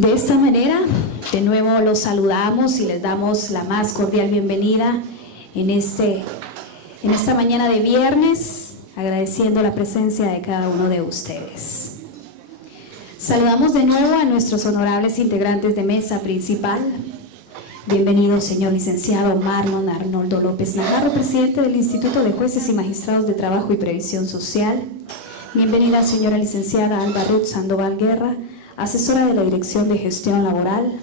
De esta manera, de nuevo los saludamos y les damos la más cordial bienvenida en esta mañana de viernes, agradeciendo la presencia de cada uno de ustedes. Saludamos de nuevo a nuestros honorables integrantes de mesa principal. Bienvenido, señor licenciado Marlon Arnoldo López Najarro, presidente del Instituto de Jueces y Magistrados de Trabajo y Previsión Social. Bienvenida, señora licenciada Alba Ruth Sandoval Guerra, asesora de la Dirección de Gestión Laboral.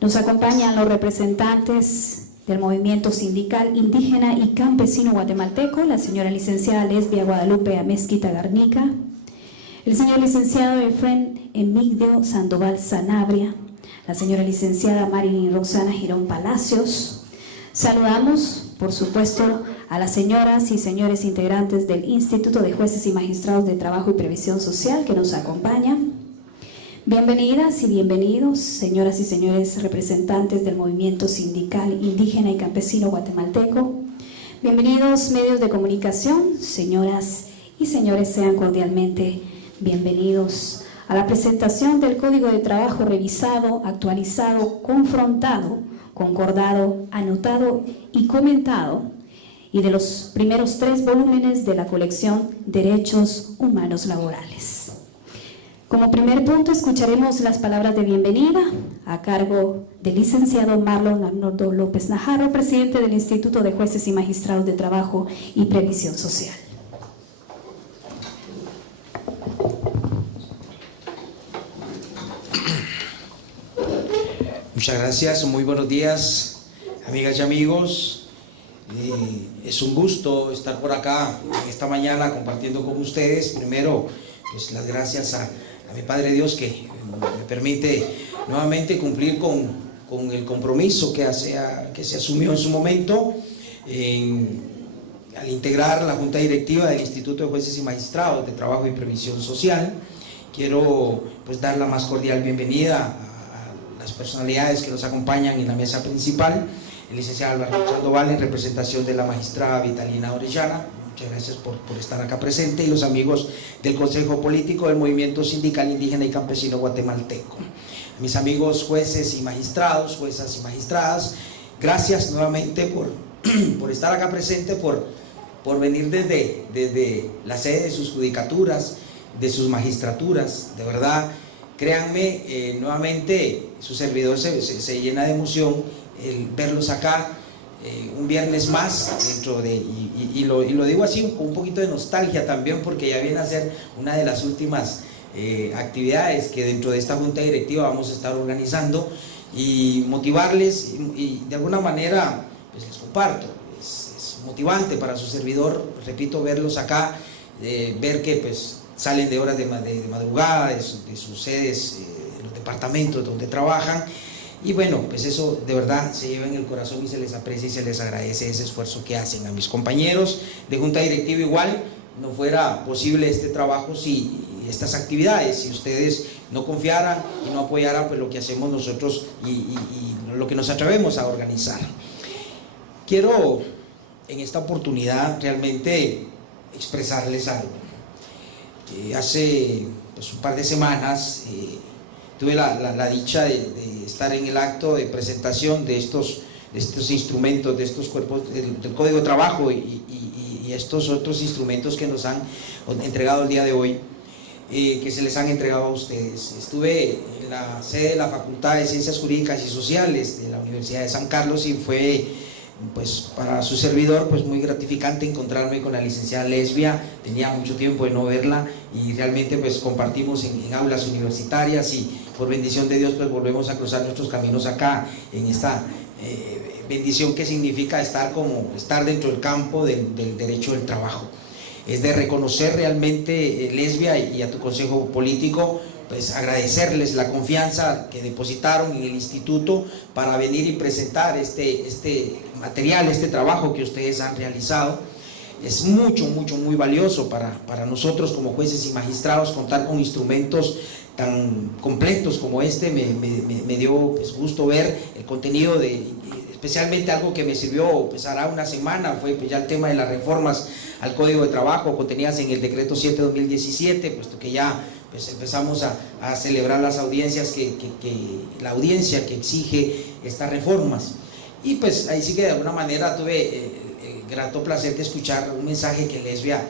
Nos acompañan los representantes del movimiento sindical indígena y campesino guatemalteco, la señora licenciada Lesbia Guadalupe Amezquita Garnica, el señor licenciado Efren Emigdio Sandoval Sanabria, la señora licenciada Marilyn Roxana Girón Palacios. Saludamos, por supuesto, a las señoras y señores integrantes del Instituto de Jueces y Magistrados de Trabajo y Previsión Social que nos acompañan. Bienvenidas y bienvenidos, señoras y señores representantes del movimiento sindical indígena y campesino guatemalteco. Bienvenidos medios de comunicación, señoras y señores, sean cordialmente bienvenidos a la presentación del Código de Trabajo revisado, actualizado, confrontado, concordado, anotado y comentado, y de los primeros 3 volúmenes de la colección Derechos Humanos Laborales. Como primer punto escucharemos las palabras de bienvenida a cargo del licenciado Marlon Arnoldo López Najarro, presidente del Instituto de Jueces y Magistrados de Trabajo y Previsión Social. Muchas gracias, muy buenos días, amigas y amigos. Es un gusto estar por acá en esta mañana compartiendo con ustedes. Primero, pues las gracias a mi Padre Dios que me permite nuevamente cumplir con el compromiso que se asumió en su momento al integrar la Junta Directiva del Instituto de Jueces y Magistrados de Trabajo y Previsión Social. Quiero pues dar la más cordial bienvenida a las personalidades que nos acompañan en la mesa principal, el licenciado Álvaro Sandoval en representación de la magistrada Vitalina Orellana. Muchas gracias por estar acá presente, y los amigos del Consejo Político del Movimiento Sindical Indígena y Campesino Guatemalteco. Mis amigos jueces y magistrados, juezas y magistradas, gracias nuevamente por estar acá presente, por venir desde la sede de sus judicaturas, de sus magistraturas. De verdad, créanme, nuevamente su servidor se llena de emoción el verlos acá. Un viernes más dentro de, y lo digo así con un poquito de nostalgia también, porque ya viene a ser una de las últimas actividades que dentro de esta junta directiva vamos a estar organizando, y motivarles y de alguna manera pues les comparto, es motivante para su servidor, repito, verlos acá, ver que pues salen de horas de madrugada de sus sedes, de los departamentos donde trabajan. Y bueno, pues eso de verdad se lleva en el corazón y se les aprecia y se les agradece ese esfuerzo que hacen. A mis compañeros de Junta Directiva igual, no fuera posible este trabajo si estas actividades, si ustedes no confiaran y no apoyaran pues lo que hacemos nosotros y lo que nos atrevemos a organizar. Quiero en esta oportunidad realmente expresarles algo. Hace pues, un par de semanas tuve la dicha de estar en el acto de presentación de estos instrumentos, de estos cuerpos del Código de Trabajo y estos otros instrumentos que nos han entregado el día de hoy, que se les han entregado a ustedes. Estuve en la sede de la Facultad de Ciencias Jurídicas y Sociales de la Universidad de San Carlos, y fue pues para su servidor pues muy gratificante encontrarme con la licenciada Lesbia. Tenía mucho tiempo de no verla y realmente pues compartimos en aulas universitarias, y por bendición de Dios pues volvemos a cruzar nuestros caminos acá en esta bendición que significa estar dentro del campo del derecho del trabajo. Es de reconocer realmente, Lesbia, y a tu consejo político, pues agradecerles la confianza que depositaron en el instituto para venir y presentar este material, este trabajo que ustedes han realizado. Es muy valioso para nosotros como jueces y magistrados contar con instrumentos tan completos como este. Me dio pues, gusto ver el contenido especialmente algo que me sirvió pues hará una semana, fue pues, ya el tema de las reformas al Código de Trabajo contenidas en el decreto 7/2017, puesto que ya pues empezamos a celebrar las audiencias la audiencia que exige estas reformas. Y pues ahí sí que de alguna manera tuve el grato placer de escuchar un mensaje que Lesbia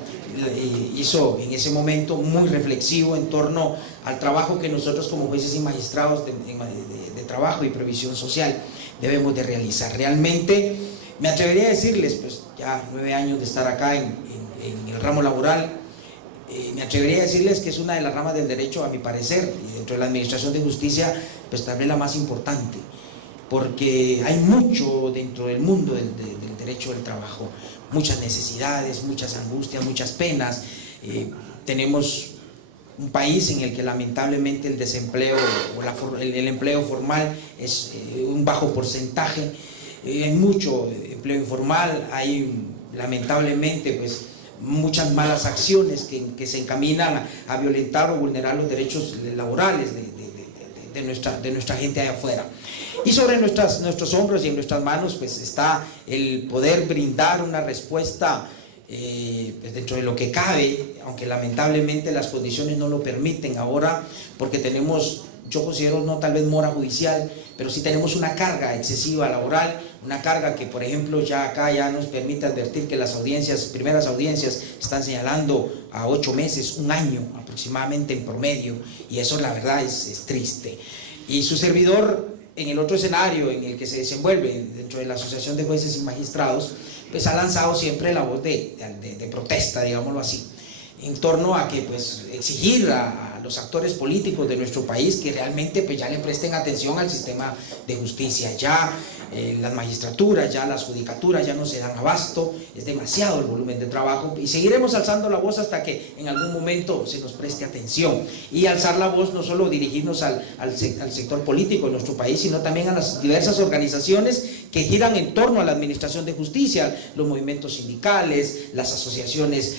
hizo en ese momento, muy reflexivo en torno al trabajo que nosotros como jueces y magistrados de trabajo y previsión social debemos de realizar. Realmente me atrevería a decirles, pues ya 9 años de estar acá en el ramo laboral, me atrevería a decirles que es una de las ramas del derecho, a mi parecer, y dentro de la administración de justicia, pues tal vez la más importante, porque hay mucho dentro del mundo del derecho del trabajo, muchas necesidades, muchas angustias, muchas penas. Tenemos un país en el que lamentablemente el desempleo o el empleo formal es un bajo porcentaje, hay mucho empleo informal, hay lamentablemente pues muchas malas acciones que se encaminan a violentar o vulnerar los derechos laborales de nuestra gente allá afuera. Y sobre nuestros hombros y en nuestras manos pues está el poder brindar una respuesta pues dentro de lo que cabe, aunque lamentablemente las condiciones no lo permiten ahora, porque tenemos, yo considero no tal vez mora judicial, pero sí tenemos una carga excesiva laboral, una carga que por ejemplo ya acá ya nos permite advertir que las primeras audiencias están señalando a 8 meses, 1 año aproximadamente en promedio, y eso la verdad es triste. Y su servidor, en el otro escenario en el que se desenvuelve dentro de la Asociación de Jueces y Magistrados, pues ha lanzado siempre la voz de protesta, digámoslo así, en torno a que pues exigir a los actores políticos de nuestro país que realmente pues ya le presten atención al sistema de justicia. Ya las magistraturas, ya las judicaturas ya no se dan abasto, es demasiado el volumen de trabajo, y seguiremos alzando la voz hasta que en algún momento se nos preste atención. Y alzar la voz no solo dirigirnos al sector político de nuestro país, sino también a las diversas organizaciones que giran en torno a la administración de justicia, los movimientos sindicales, las asociaciones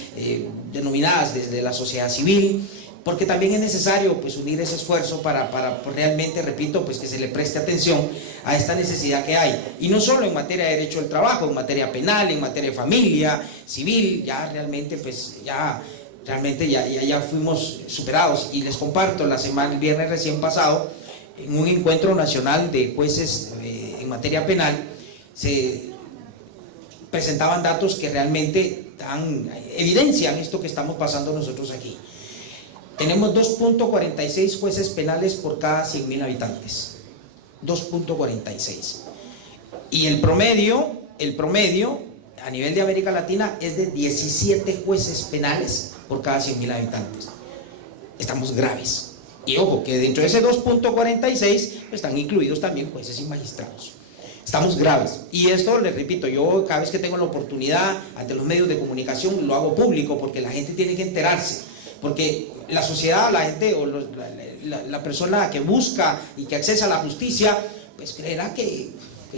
denominadas desde la sociedad civil, porque también es necesario pues unir ese esfuerzo para realmente, repito, pues que se le preste atención a esta necesidad que hay, y no solo en materia de derecho del trabajo, en materia penal, en materia de familia, civil, ya realmente pues ya fuimos superados. Y les comparto, el viernes recién pasado, en un encuentro nacional de jueces en materia penal, se presentaban datos que realmente evidencian esto que estamos pasando nosotros aquí. Tenemos 2.46 jueces penales por cada 100.000 habitantes, 2.46, y el promedio a nivel de América Latina es de 17 jueces penales por cada 100.000 habitantes. Estamos graves, y ojo que dentro de ese 2.46 están incluidos también jueces y magistrados. Estamos graves, y esto les repito, yo cada vez que tengo la oportunidad ante los medios de comunicación lo hago público, porque la gente tiene que enterarse, porque la sociedad, la gente o la persona que busca y que accesa a la justicia, pues creerá que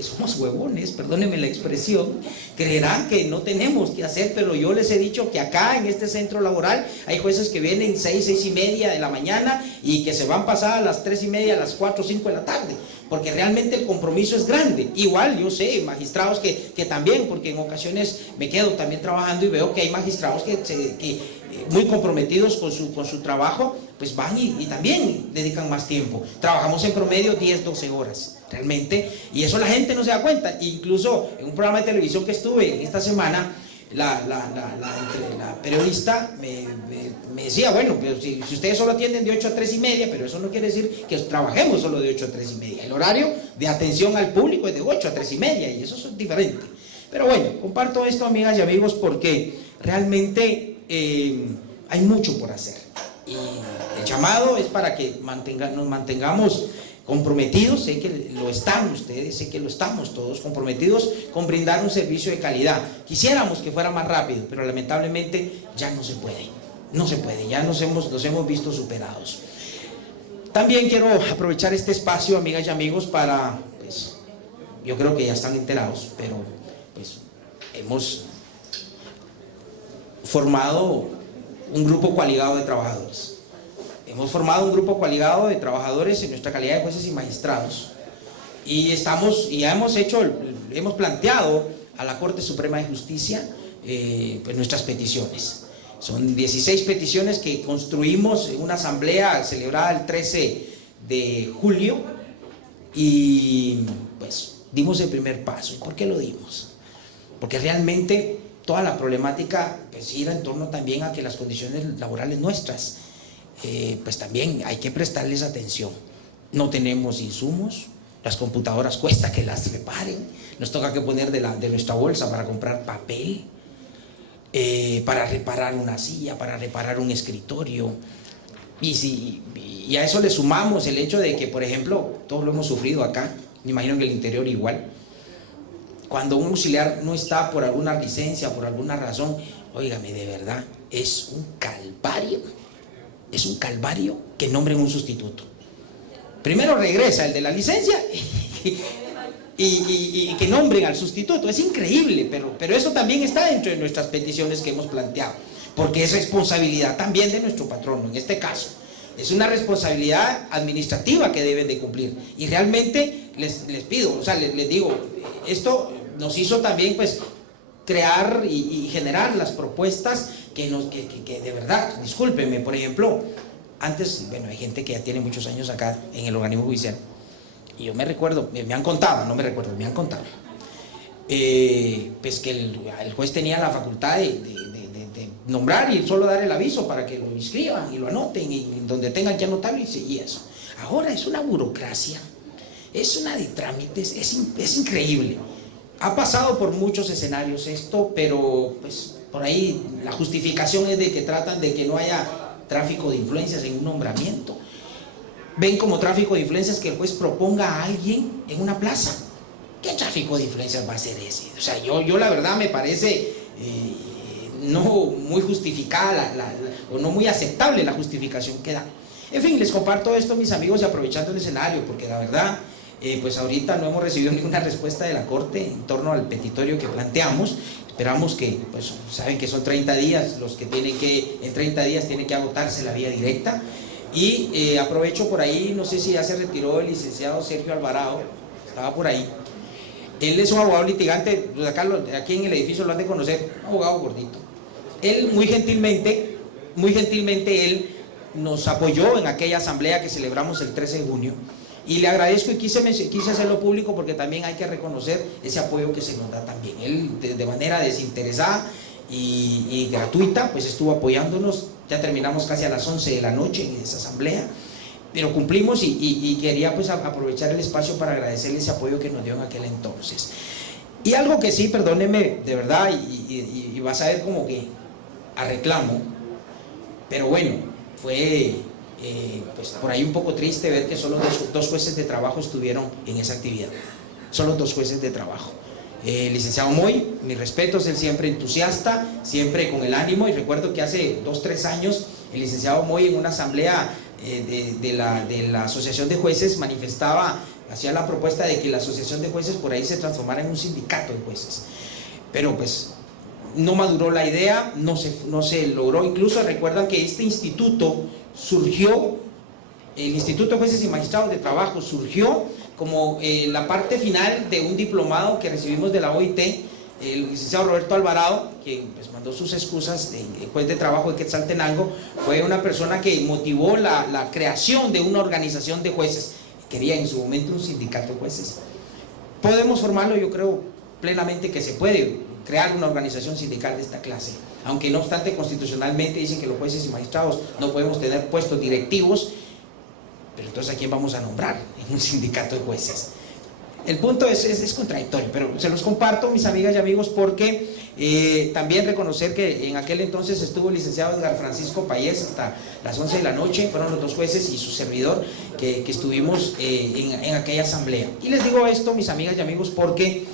somos huevones, perdónenme la expresión, creerán que no tenemos que hacer, pero yo les he dicho que acá en este centro laboral hay jueces que vienen 6:30 de la mañana y que se van pasadas a las 3:30, a las 4, 5 de la tarde, porque realmente el compromiso es grande. Igual yo sé magistrados que también, porque en ocasiones me quedo también trabajando y veo que hay magistrados que muy comprometidos con su trabajo, pues van y también dedican más tiempo. Trabajamos en promedio 10-12 horas realmente, y eso la gente no se da cuenta. Incluso en un programa de televisión que estuve esta semana, la periodista me decía, bueno, pero si ustedes solo atienden de 8 a 3:30, pero eso no quiere decir que trabajemos solo de 8 a 3:30. El horario de atención al público es de 8 a 3:30, y eso es diferente. Pero bueno, comparto esto, amigas y amigos, porque realmente hay mucho por hacer, y el llamado es para que nos mantengamos comprometidos. Sé que lo están ustedes, sé que lo estamos todos comprometidos con brindar un servicio de calidad. Quisiéramos que fuera más rápido, pero lamentablemente ya no se puede, ya nos hemos visto superados. También quiero aprovechar este espacio, amigas y amigos, para, pues, yo creo que ya están enterados, pero pues hemos formado un grupo coaligado de trabajadores. Hemos formado un grupo coaligado de trabajadores en nuestra calidad de jueces y magistrados, y hemos planteado a la Corte Suprema de Justicia pues nuestras peticiones. Son 16 peticiones que construimos en una asamblea celebrada el 13 de julio y pues dimos el primer paso. ¿Y por qué lo dimos? Porque realmente toda la problemática pues gira en torno también a que las condiciones laborales nuestras pues también hay que prestarles atención. No tenemos insumos, las computadoras cuesta que las reparen, nos toca que poner de nuestra bolsa para comprar papel, para reparar una silla, para reparar un escritorio. Y a eso le sumamos el hecho de que, por ejemplo, todos lo hemos sufrido acá, me imagino que en el interior igual, cuando un auxiliar no está por alguna licencia, por alguna razón, óigame, de verdad, es un calvario que nombren un sustituto. Primero regresa el de la licencia y que nombren al sustituto. Es increíble, pero eso también está dentro de nuestras peticiones que hemos planteado, porque es responsabilidad también de nuestro patrono. En este caso es una responsabilidad administrativa que deben de cumplir, y realmente les pido, o sea, les digo, esto nos hizo también pues crear y generar las propuestas que de verdad, discúlpenme, por ejemplo, antes, bueno, hay gente que ya tiene muchos años acá en el organismo judicial, y yo me recuerdo, me han contado, no me recuerdo, me han contado, pues que el juez tenía la facultad de nombrar y solo dar el aviso para que lo inscriban y lo anoten, y donde tengan que anotarlo y eso. Ahora es una burocracia, es una de trámites, es increíble. Ha pasado por muchos escenarios esto, pero pues por ahí la justificación es de que tratan de que no haya tráfico de influencias en un nombramiento. Ven como tráfico de influencias que el juez proponga a alguien en una plaza. ¿Qué tráfico de influencias va a ser ese? O sea, yo la verdad me parece no muy justificada o no muy aceptable la justificación que da. En fin, les comparto esto, mis amigos, y aprovechando el escenario, porque la verdad pues ahorita no hemos recibido ninguna respuesta de la Corte en torno al petitorio que planteamos. Esperamos que, pues saben que son 30 días los que en 30 días tiene que agotarse la vía directa. Y aprovecho por ahí, no sé si ya se retiró el licenciado Sergio Alvarado, estaba por ahí. Él es un abogado litigante, pues aquí en el edificio lo han de conocer, un abogado gordito. Él muy gentilmente él nos apoyó en aquella asamblea que celebramos el 13 de junio. Y le agradezco, y quise hacerlo público porque también hay que reconocer ese apoyo que se nos da también. Él de manera desinteresada y gratuita pues estuvo apoyándonos. Ya terminamos casi a las 11 de la noche en esa asamblea, pero cumplimos, y quería pues aprovechar el espacio para agradecerle ese apoyo que nos dio en aquel entonces. Y algo que sí, perdónenme, de verdad, y vas a ver como que a reclamo, pero bueno, fue pues por ahí un poco triste ver que solo dos jueces de trabajo estuvieron en esa actividad, solo 2 jueces de trabajo. Licenciado Moy, mis respetos, él siempre entusiasta, siempre con el ánimo, y recuerdo que hace 2-3 años el licenciado Moy en una asamblea de la Asociación de Jueces hacía la propuesta de que la Asociación de Jueces por ahí se transformara en un sindicato de jueces, pero pues no maduró la idea, no se logró. Incluso recuerdan que este instituto surgió, el Instituto de Jueces y Magistrados de Trabajo surgió como la parte final de un diplomado que recibimos de la OIT. El licenciado Roberto Alvarado, quien pues mandó sus excusas, el juez de trabajo de Quetzaltenango, fue una persona que motivó la creación de una organización de jueces. Quería en su momento un sindicato de jueces. Podemos formarlo, yo creo plenamente que se puede crear una organización sindical de esta clase, aunque no obstante constitucionalmente dicen que los jueces y magistrados no podemos tener puestos directivos. Pero entonces, ¿a quién vamos a nombrar en un sindicato de jueces? El punto es contradictorio, pero se los comparto, mis amigas y amigos, porque también reconocer que en aquel entonces estuvo el licenciado Edgar Francisco Payés hasta las 11 de la noche, fueron los 2 jueces y su servidor que estuvimos en aquella asamblea. Y les digo esto, mis amigas y amigos, porque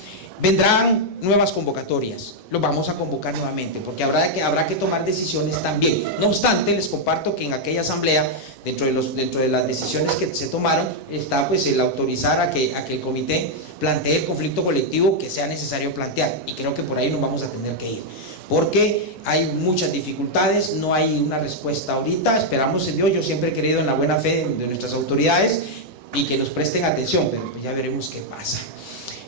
vendrán nuevas convocatorias, los vamos a convocar nuevamente, porque habrá que tomar decisiones también. No obstante, les comparto que en aquella asamblea, dentro de las decisiones que se tomaron, está pues el autorizar a que el comité plantee el conflicto colectivo que sea necesario plantear, y creo que por ahí nos vamos a tener que ir, porque hay muchas dificultades, no hay una respuesta ahorita. Esperamos en Dios, yo siempre he creído en la buena fe de nuestras autoridades y que nos presten atención, pero pues ya veremos qué pasa.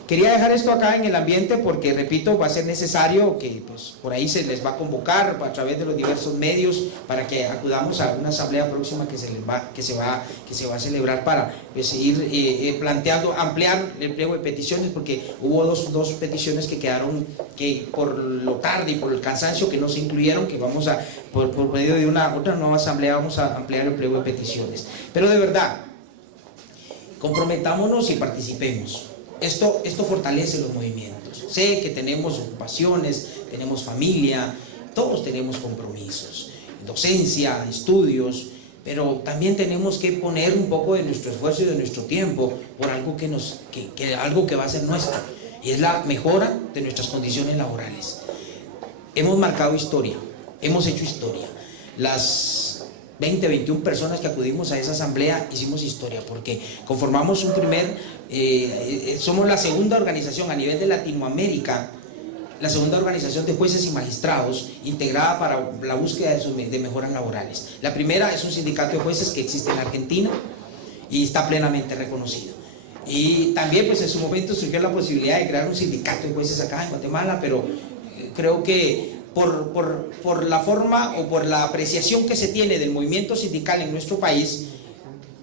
Quería dejar esto acá en el ambiente porque, repito, va a ser necesario que pues, por ahí se les va a convocar a través de los diversos medios para que acudamos a una asamblea próxima que se va a celebrar para pues, ir planteando, ampliar el pliego de peticiones, porque hubo dos peticiones que quedaron, que por lo tarde y por el cansancio que no se incluyeron, que vamos a, por medio de otra nueva asamblea, vamos a ampliar el pliego de peticiones. Pero de verdad, comprometámonos y participemos. Esto fortalece los movimientos. Sé que tenemos ocupaciones, tenemos familia, todos tenemos compromisos, docencia, estudios, pero también tenemos que poner un poco de nuestro esfuerzo y de nuestro tiempo por algo algo que va a ser nuestro, y es la mejora de nuestras condiciones laborales. Hemos marcado historia, hemos hecho historia. Las 20, 21 personas que acudimos a esa asamblea hicimos historia, porque conformamos somos la segunda organización a nivel de Latinoamérica, la segunda organización de jueces y magistrados integrada para la búsqueda de mejoras laborales. La primera es un sindicato de jueces que existe en Argentina y está plenamente reconocido. Y también pues en su momento surgió la posibilidad de crear un sindicato de jueces acá en Guatemala, pero creo que por la forma o por la apreciación que se tiene del movimiento sindical en nuestro país,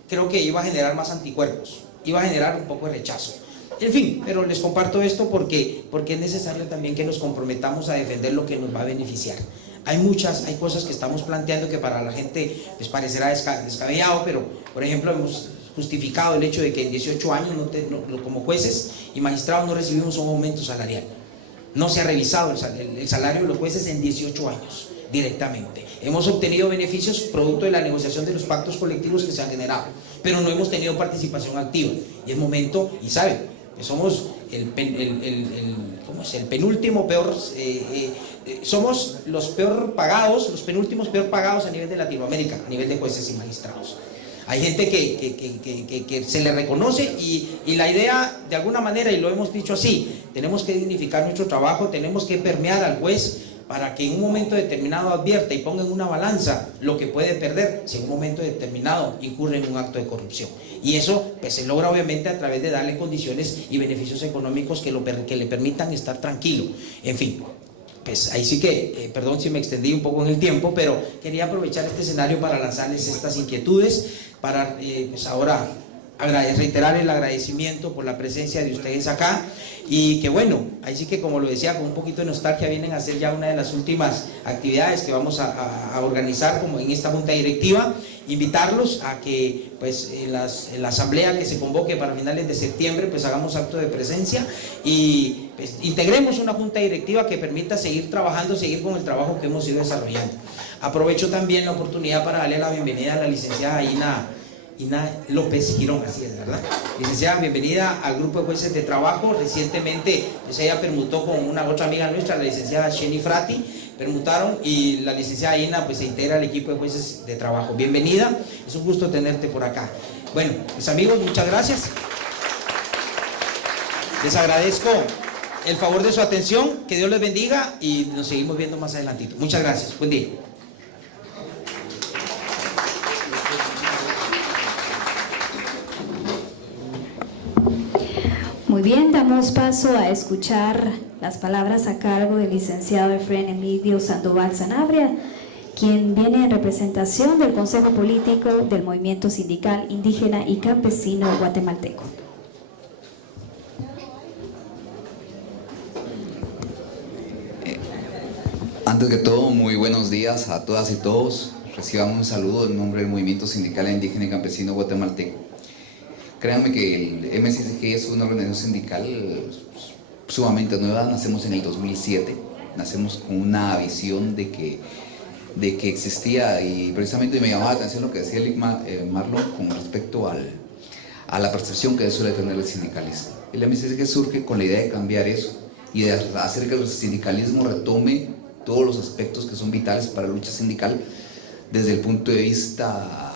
creo que iba a generar más anticuerpos, iba a generar un poco de rechazo. En fin, pero les comparto esto porque es necesario también que nos comprometamos a defender lo que nos va a beneficiar. Hay cosas que estamos planteando que para la gente les parecerá descabellado, pero por ejemplo hemos justificado el hecho de que en 18 años como jueces y magistrados no recibimos un aumento salarial. No se ha revisado el salario de los jueces en 18 años directamente. Hemos obtenido beneficios producto de la negociación de los pactos colectivos que se han generado, pero no hemos tenido participación activa. Y es momento, y saben, que somos el penúltimo peor, somos los penúltimos peor pagados a nivel de Latinoamérica, a nivel de jueces y magistrados. Hay gente que se le reconoce y la idea, de alguna manera, y lo hemos dicho así, tenemos que dignificar nuestro trabajo, tenemos que permear al juez para que en un momento determinado advierta y ponga en una balanza lo que puede perder si en un momento determinado incurre en un acto de corrupción. Y eso pues, se logra obviamente a través de darle condiciones y beneficios económicos que le permitan estar tranquilo. En fin, pues ahí sí que, perdón si me extendí un poco en el tiempo, pero quería aprovechar este escenario para lanzarles estas inquietudes, para pues ahora reiterar el agradecimiento por la presencia de ustedes acá, y que bueno, ahí sí que como lo decía, con un poquito de nostalgia vienen a ser ya una de las últimas actividades que vamos a organizar como en esta junta directiva. Invitarlos a que pues en la asamblea que se convoque para finales de septiembre pues hagamos acto de presencia y pues, integremos una junta directiva que permita seguir trabajando, seguir con el trabajo que hemos ido desarrollando. Aprovecho también la oportunidad para darle la bienvenida a la licenciada Ina López Girón, así es, ¿verdad? Licenciada, bienvenida al grupo de jueces de trabajo. Recientemente pues ella permutó con una otra amiga nuestra, la licenciada Sheni Frati, permutaron, y la licenciada Ina pues se integra al equipo de jueces de trabajo. Bienvenida, es un gusto tenerte por acá. Bueno, mis amigos, muchas gracias. Les agradezco el favor de su atención, que Dios les bendiga y nos seguimos viendo más adelantito. Muchas gracias, buen día. Muy bien, damos paso a escuchar las palabras a cargo del licenciado Efraín Emilio Sandoval Sanabria, quien viene en representación del Consejo Político del Movimiento Sindical Indígena y Campesino Guatemalteco. Antes que todo, muy buenos días a todas y todos. Recibamos un saludo en nombre del Movimiento Sindical Indígena y Campesino Guatemalteco. Créanme que el MSICG es una organización sindical sumamente nueva. Nacemos en el 2007, nacemos con una visión de que existía, y precisamente me llamaba la atención lo que decía Marlon con respecto a la percepción que suele tener el sindicalismo. El MSICG surge con la idea de cambiar eso y de hacer que el sindicalismo retome todos los aspectos que son vitales para la lucha sindical desde el punto de vista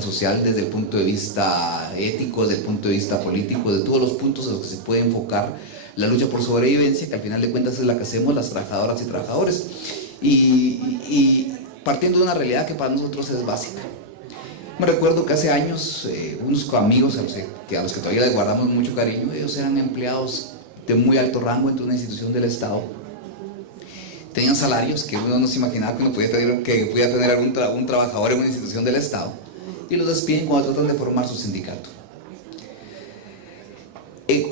social, desde el punto de vista ético, desde el punto de vista político, de todos los puntos en los que se puede enfocar la lucha por sobrevivencia, que al final de cuentas es la que hacemos las trabajadoras y trabajadores, y partiendo de una realidad que para nosotros es básica. Me recuerdo que hace años unos amigos a los que todavía les guardamos mucho cariño, ellos eran empleados de muy alto rango en una institución del Estado. Tenían salarios que uno no se imaginaba que uno podía tener algún trabajador en una institución del Estado, y los despiden cuando tratan de formar su sindicato.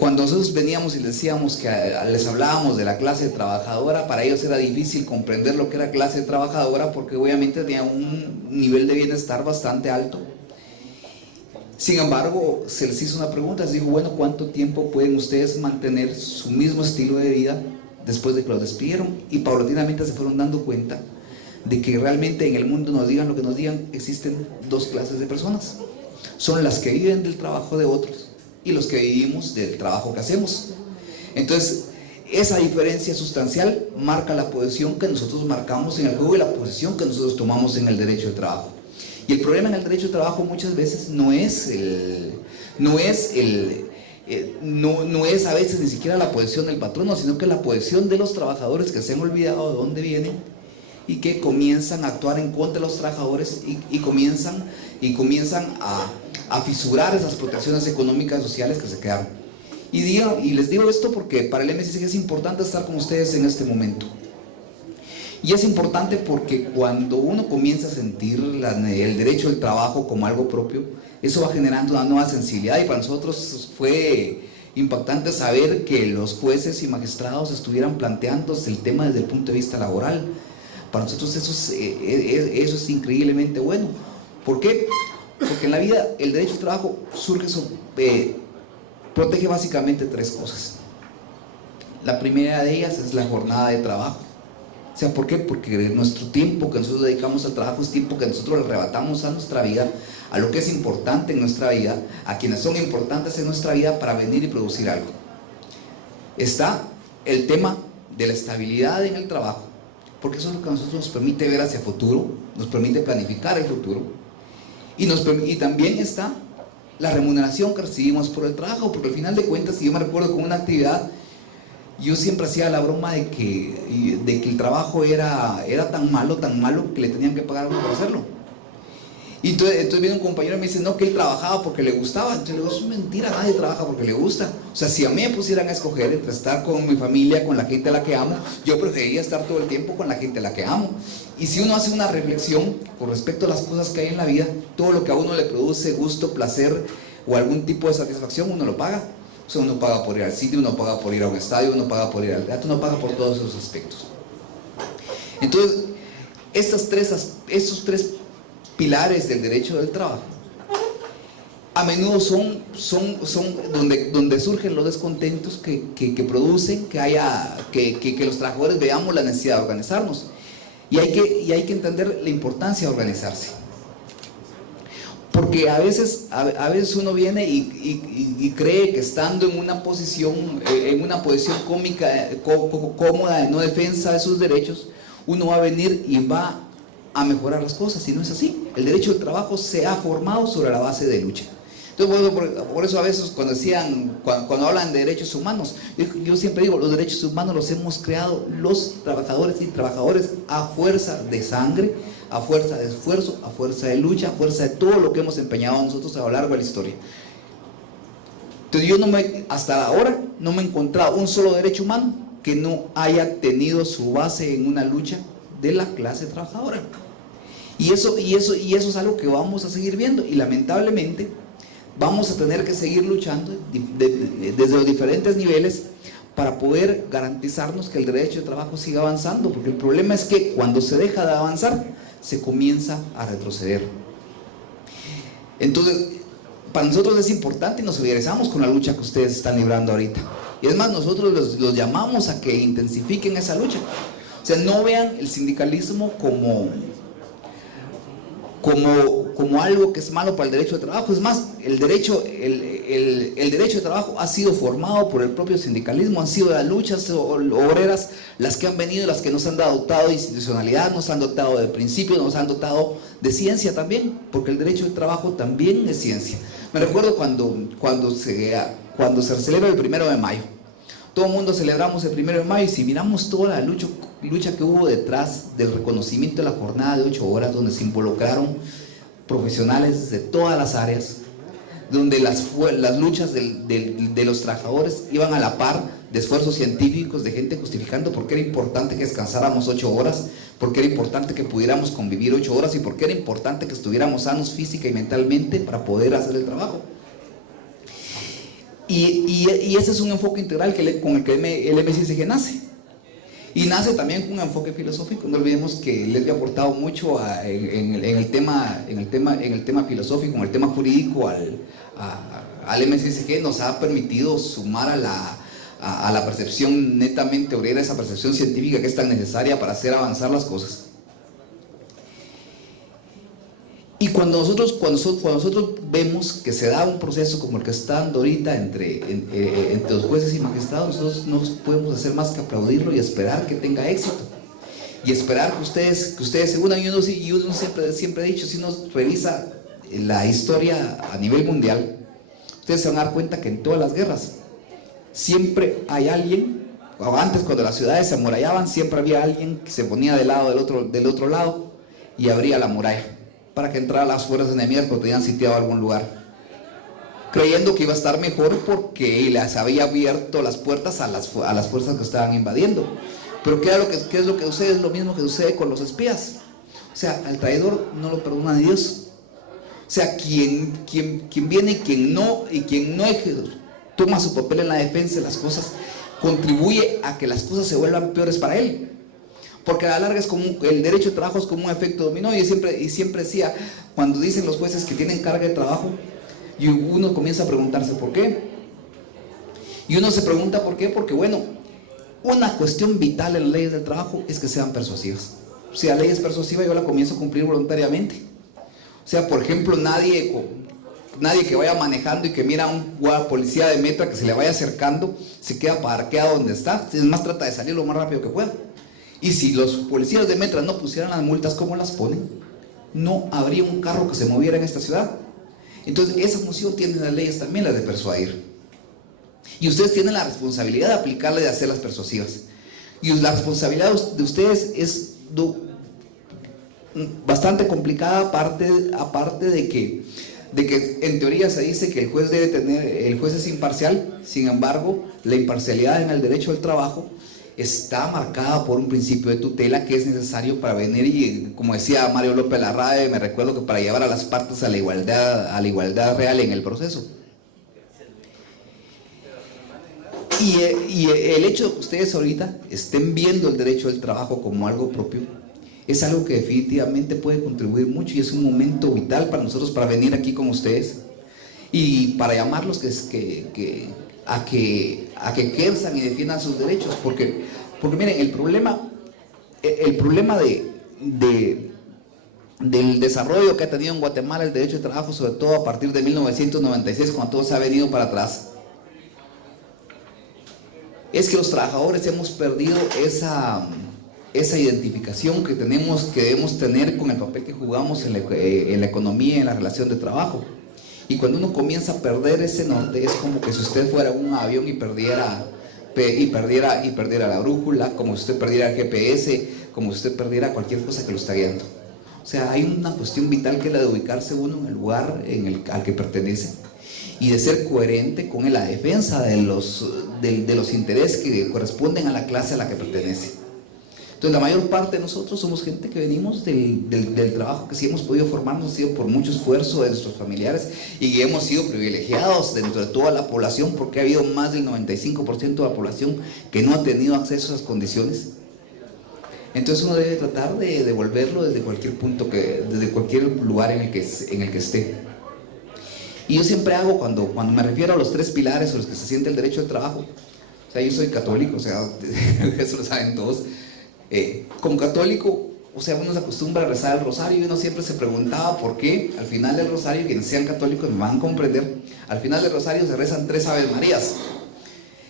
Cuando nosotros veníamos y les decíamos que les hablábamos de la clase trabajadora, para ellos era difícil comprender lo que era clase trabajadora, porque obviamente tenía un nivel de bienestar bastante alto. Sin embargo, se les hizo una pregunta, les dijo, bueno, ¿cuánto tiempo pueden ustedes mantener su mismo estilo de vida después de que los despidieron? Y paulatinamente se fueron dando cuenta de que realmente en el mundo, nos digan lo que nos digan, existen dos clases de personas. Son las que viven del trabajo de otros y los que vivimos del trabajo que hacemos. Entonces, esa diferencia sustancial marca la posición que nosotros marcamos en el juego y la posición que nosotros tomamos en el derecho del trabajo. Y el problema en el derecho del trabajo muchas veces no es a veces ni siquiera la posición del patrono, sino que la posición de los trabajadores que se han olvidado de dónde vienen y que comienzan a actuar en contra de los trabajadores y comienzan a fisurar esas protecciones económicas y sociales que se quedaron. Y les digo esto porque para el MSICG es importante estar con ustedes en este momento. Y es importante porque cuando uno comienza a sentir el derecho del trabajo como algo propio, eso va generando una nueva sensibilidad, y para nosotros fue impactante saber que los jueces y magistrados estuvieran planteándose el tema desde el punto de vista laboral. Para nosotros eso es increíblemente bueno. ¿Por qué? Porque en la vida el derecho al trabajo protege básicamente tres cosas. La primera de ellas es la jornada de trabajo. O sea, ¿por qué? Porque nuestro tiempo que nosotros dedicamos al trabajo es tiempo que nosotros le arrebatamos a nuestra vida, a lo que es importante en nuestra vida, a quienes son importantes en nuestra vida para venir y producir algo. Está el tema de la estabilidad en el trabajo, porque eso es lo que a nosotros nos permite ver hacia el futuro, nos permite planificar el futuro, y también está la remuneración que recibimos por el trabajo, porque al final de cuentas, si yo me recuerdo con una actividad, yo siempre hacía la broma de que el trabajo era tan malo que le tenían que pagar a uno por hacerlo. Y entonces viene un compañero y me dice, no, que él trabajaba porque le gustaba. Entonces le digo, es mentira, nadie trabaja porque le gusta. O sea, si a mí me pusieran a escoger entre estar con mi familia, con la gente a la que amo, yo preferiría estar todo el tiempo con la gente a la que amo. Y si uno hace una reflexión con respecto a las cosas que hay en la vida, todo lo que a uno le produce gusto, placer o algún tipo de satisfacción, uno lo paga. O sea, uno paga por ir al sitio, uno paga por ir a un estadio, uno paga por ir al teatro, uno paga por todos esos aspectos. Entonces, estos tres pilares del derecho del trabajo a menudo son donde surgen los descontentos que producen que los trabajadores veamos la necesidad de organizarnos, y hay que entender la importancia de organizarse, porque a veces uno viene y cree que estando en una posición cómoda de no defensa de sus derechos, uno va a venir y va a mejorar las cosas, y no es así. El derecho del trabajo se ha formado sobre la base de lucha. Entonces, por eso a veces cuando hablan de derechos humanos, yo siempre digo, los derechos humanos los hemos creado los trabajadores y trabajadoras a fuerza de sangre, a fuerza de esfuerzo, a fuerza de lucha, a fuerza de todo lo que hemos empeñado nosotros a lo largo de la historia. Entonces hasta ahora no me he encontrado un solo derecho humano que no haya tenido su base en una lucha de la clase trabajadora. Y eso es algo que vamos a seguir viendo, y lamentablemente vamos a tener que seguir luchando desde los diferentes niveles para poder garantizarnos que el derecho de trabajo siga avanzando, porque el problema es que cuando se deja de avanzar, se comienza a retroceder. Entonces, para nosotros es importante y nos solidarizamos con la lucha que ustedes están librando ahorita. Y es más, nosotros los llamamos a que intensifiquen esa lucha. O sea, no vean el sindicalismo como algo que es malo para el derecho de trabajo. Es más, el derecho de trabajo ha sido formado por el propio sindicalismo, han sido las luchas obreras las que han venido, las que nos han dotado de institucionalidad, nos han dotado de principios, nos han dotado de ciencia también, porque el derecho de trabajo también es ciencia. Me recuerdo cuando se celebra el 1 de mayo, todo el mundo celebramos el 1 de mayo, y si miramos toda la lucha que hubo detrás del reconocimiento de la jornada de 8 horas, donde se involucraron profesionales de todas las áreas, donde las luchas de los trabajadores iban a la par de esfuerzos científicos, de gente justificando por qué era importante que descansáramos 8 horas, por qué era importante que pudiéramos convivir 8 horas y por qué era importante que estuviéramos sanos física y mentalmente para poder hacer el trabajo. Y ese es un enfoque integral con el que el MSISG nace. Y nace también con un enfoque filosófico. No olvidemos que les he aportado mucho en el tema filosófico, en el tema jurídico al MSISG. Nos ha permitido sumar a la percepción netamente obrera, esa percepción científica que es tan necesaria para hacer avanzar las cosas. Y cuando nosotros vemos que se da un proceso como el que está dando ahorita entre los jueces y magistrados, nosotros no podemos hacer más que aplaudirlo y esperar que tenga éxito. Y esperar que ustedes se unan. Y uno siempre ha dicho, si uno revisa la historia a nivel mundial, ustedes se van a dar cuenta que en todas las guerras siempre hay alguien, o antes cuando las ciudades se amurallaban, siempre había alguien que se ponía del otro lado y abría la muralla para que entraran las fuerzas enemigas cuando tenían sitiado algún lugar, creyendo que iba a estar mejor porque les había abierto las puertas a las fuerzas que estaban invadiendo. Pero ¿qué es lo que sucede? Es lo mismo que sucede con los espías. O sea, al traidor no lo perdona Dios. O sea, quien viene y quien no toma su papel en la defensa de las cosas, contribuye a que las cosas se vuelvan peores para él. Porque a la larga es como el derecho de trabajo es como un efecto dominó. Y siempre decía, cuando dicen los jueces que tienen carga de trabajo, y uno comienza a preguntarse por qué. Y uno se pregunta por qué, porque bueno, una cuestión vital en las leyes del trabajo es que sean persuasivas. Si la ley es persuasiva, yo la comienzo a cumplir voluntariamente. O sea, por ejemplo, nadie que vaya manejando y que mira a un policía de Metra que se le vaya acercando, se queda parqueado donde está. Es más, trata de salir lo más rápido que pueda. Y si los policías de Metra no pusieran las multas como las ponen, no habría un carro que se moviera en esta ciudad. Entonces, esa función tienen las leyes también, la de persuadir. Y ustedes tienen la responsabilidad de aplicarla y de hacerlas persuasivas. Y la responsabilidad de ustedes es bastante complicada, aparte de que en teoría se dice que el juez es imparcial. Sin embargo, la imparcialidad en el derecho del trabajo está marcada por un principio de tutela que es necesario para venir y, como decía Mario López Larrabe, me recuerdo que para llevar a las partes a la igualdad real en el proceso. Y el hecho de que ustedes ahorita estén viendo el derecho del trabajo como algo propio es algo que definitivamente puede contribuir mucho, y es un momento vital para nosotros para venir aquí con ustedes y para llamarlos a que ejerzan y defiendan sus derechos, porque miren, el problema del desarrollo que ha tenido en Guatemala el derecho de trabajo, sobre todo a partir de 1996, cuando todo se ha venido para atrás, es que los trabajadores hemos perdido esa identificación que debemos tener con el papel que jugamos en la economía y en la relación de trabajo. Y cuando uno comienza a perder ese norte, es como que si usted fuera un avión y perdiera la brújula, como si usted perdiera el GPS, como si usted perdiera cualquier cosa que lo está guiando. O sea, hay una cuestión vital que es la de ubicarse uno en el lugar al que pertenece y de ser coherente con la defensa de los intereses que corresponden a la clase a la que pertenece. Entonces, la mayor parte de nosotros somos gente que venimos del trabajo, que sí hemos podido formarnos, ha sido por mucho esfuerzo de nuestros familiares, y que hemos sido privilegiados dentro de toda la población, porque ha habido más del 95% de la población que no ha tenido acceso a esas condiciones. Entonces uno debe tratar de devolverlo desde cualquier punto, desde cualquier lugar en el que esté. Y yo siempre hago, cuando me refiero a los 3 pilares sobre los que se siente el derecho al trabajo, o sea, yo soy católico, o sea, eso lo saben todos. Como católico, o sea, uno se acostumbra a rezar el rosario, y uno siempre se preguntaba por qué al final del rosario, quienes sean católicos me van a comprender, al final del rosario se rezan 3 Aves Marías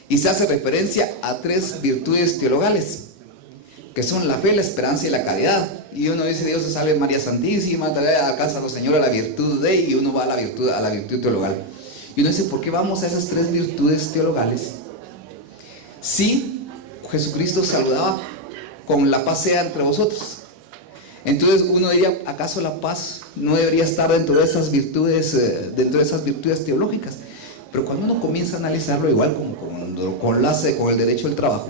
y se hace referencia a 3 virtudes teologales, que son la fe, la esperanza y la caridad. Y uno dice, Dios es Ave María Santísima, alcanza a los señores a la virtud de, y uno va a la virtud teologal. Y uno dice, ¿por qué vamos a esas 3 virtudes teologales? Sí, Jesucristo saludaba con la paz sea entre vosotros. Entonces uno diría, ¿acaso la paz no debería estar dentro de esas virtudes teológicas? Pero cuando uno comienza a analizarlo, igual con el derecho al trabajo,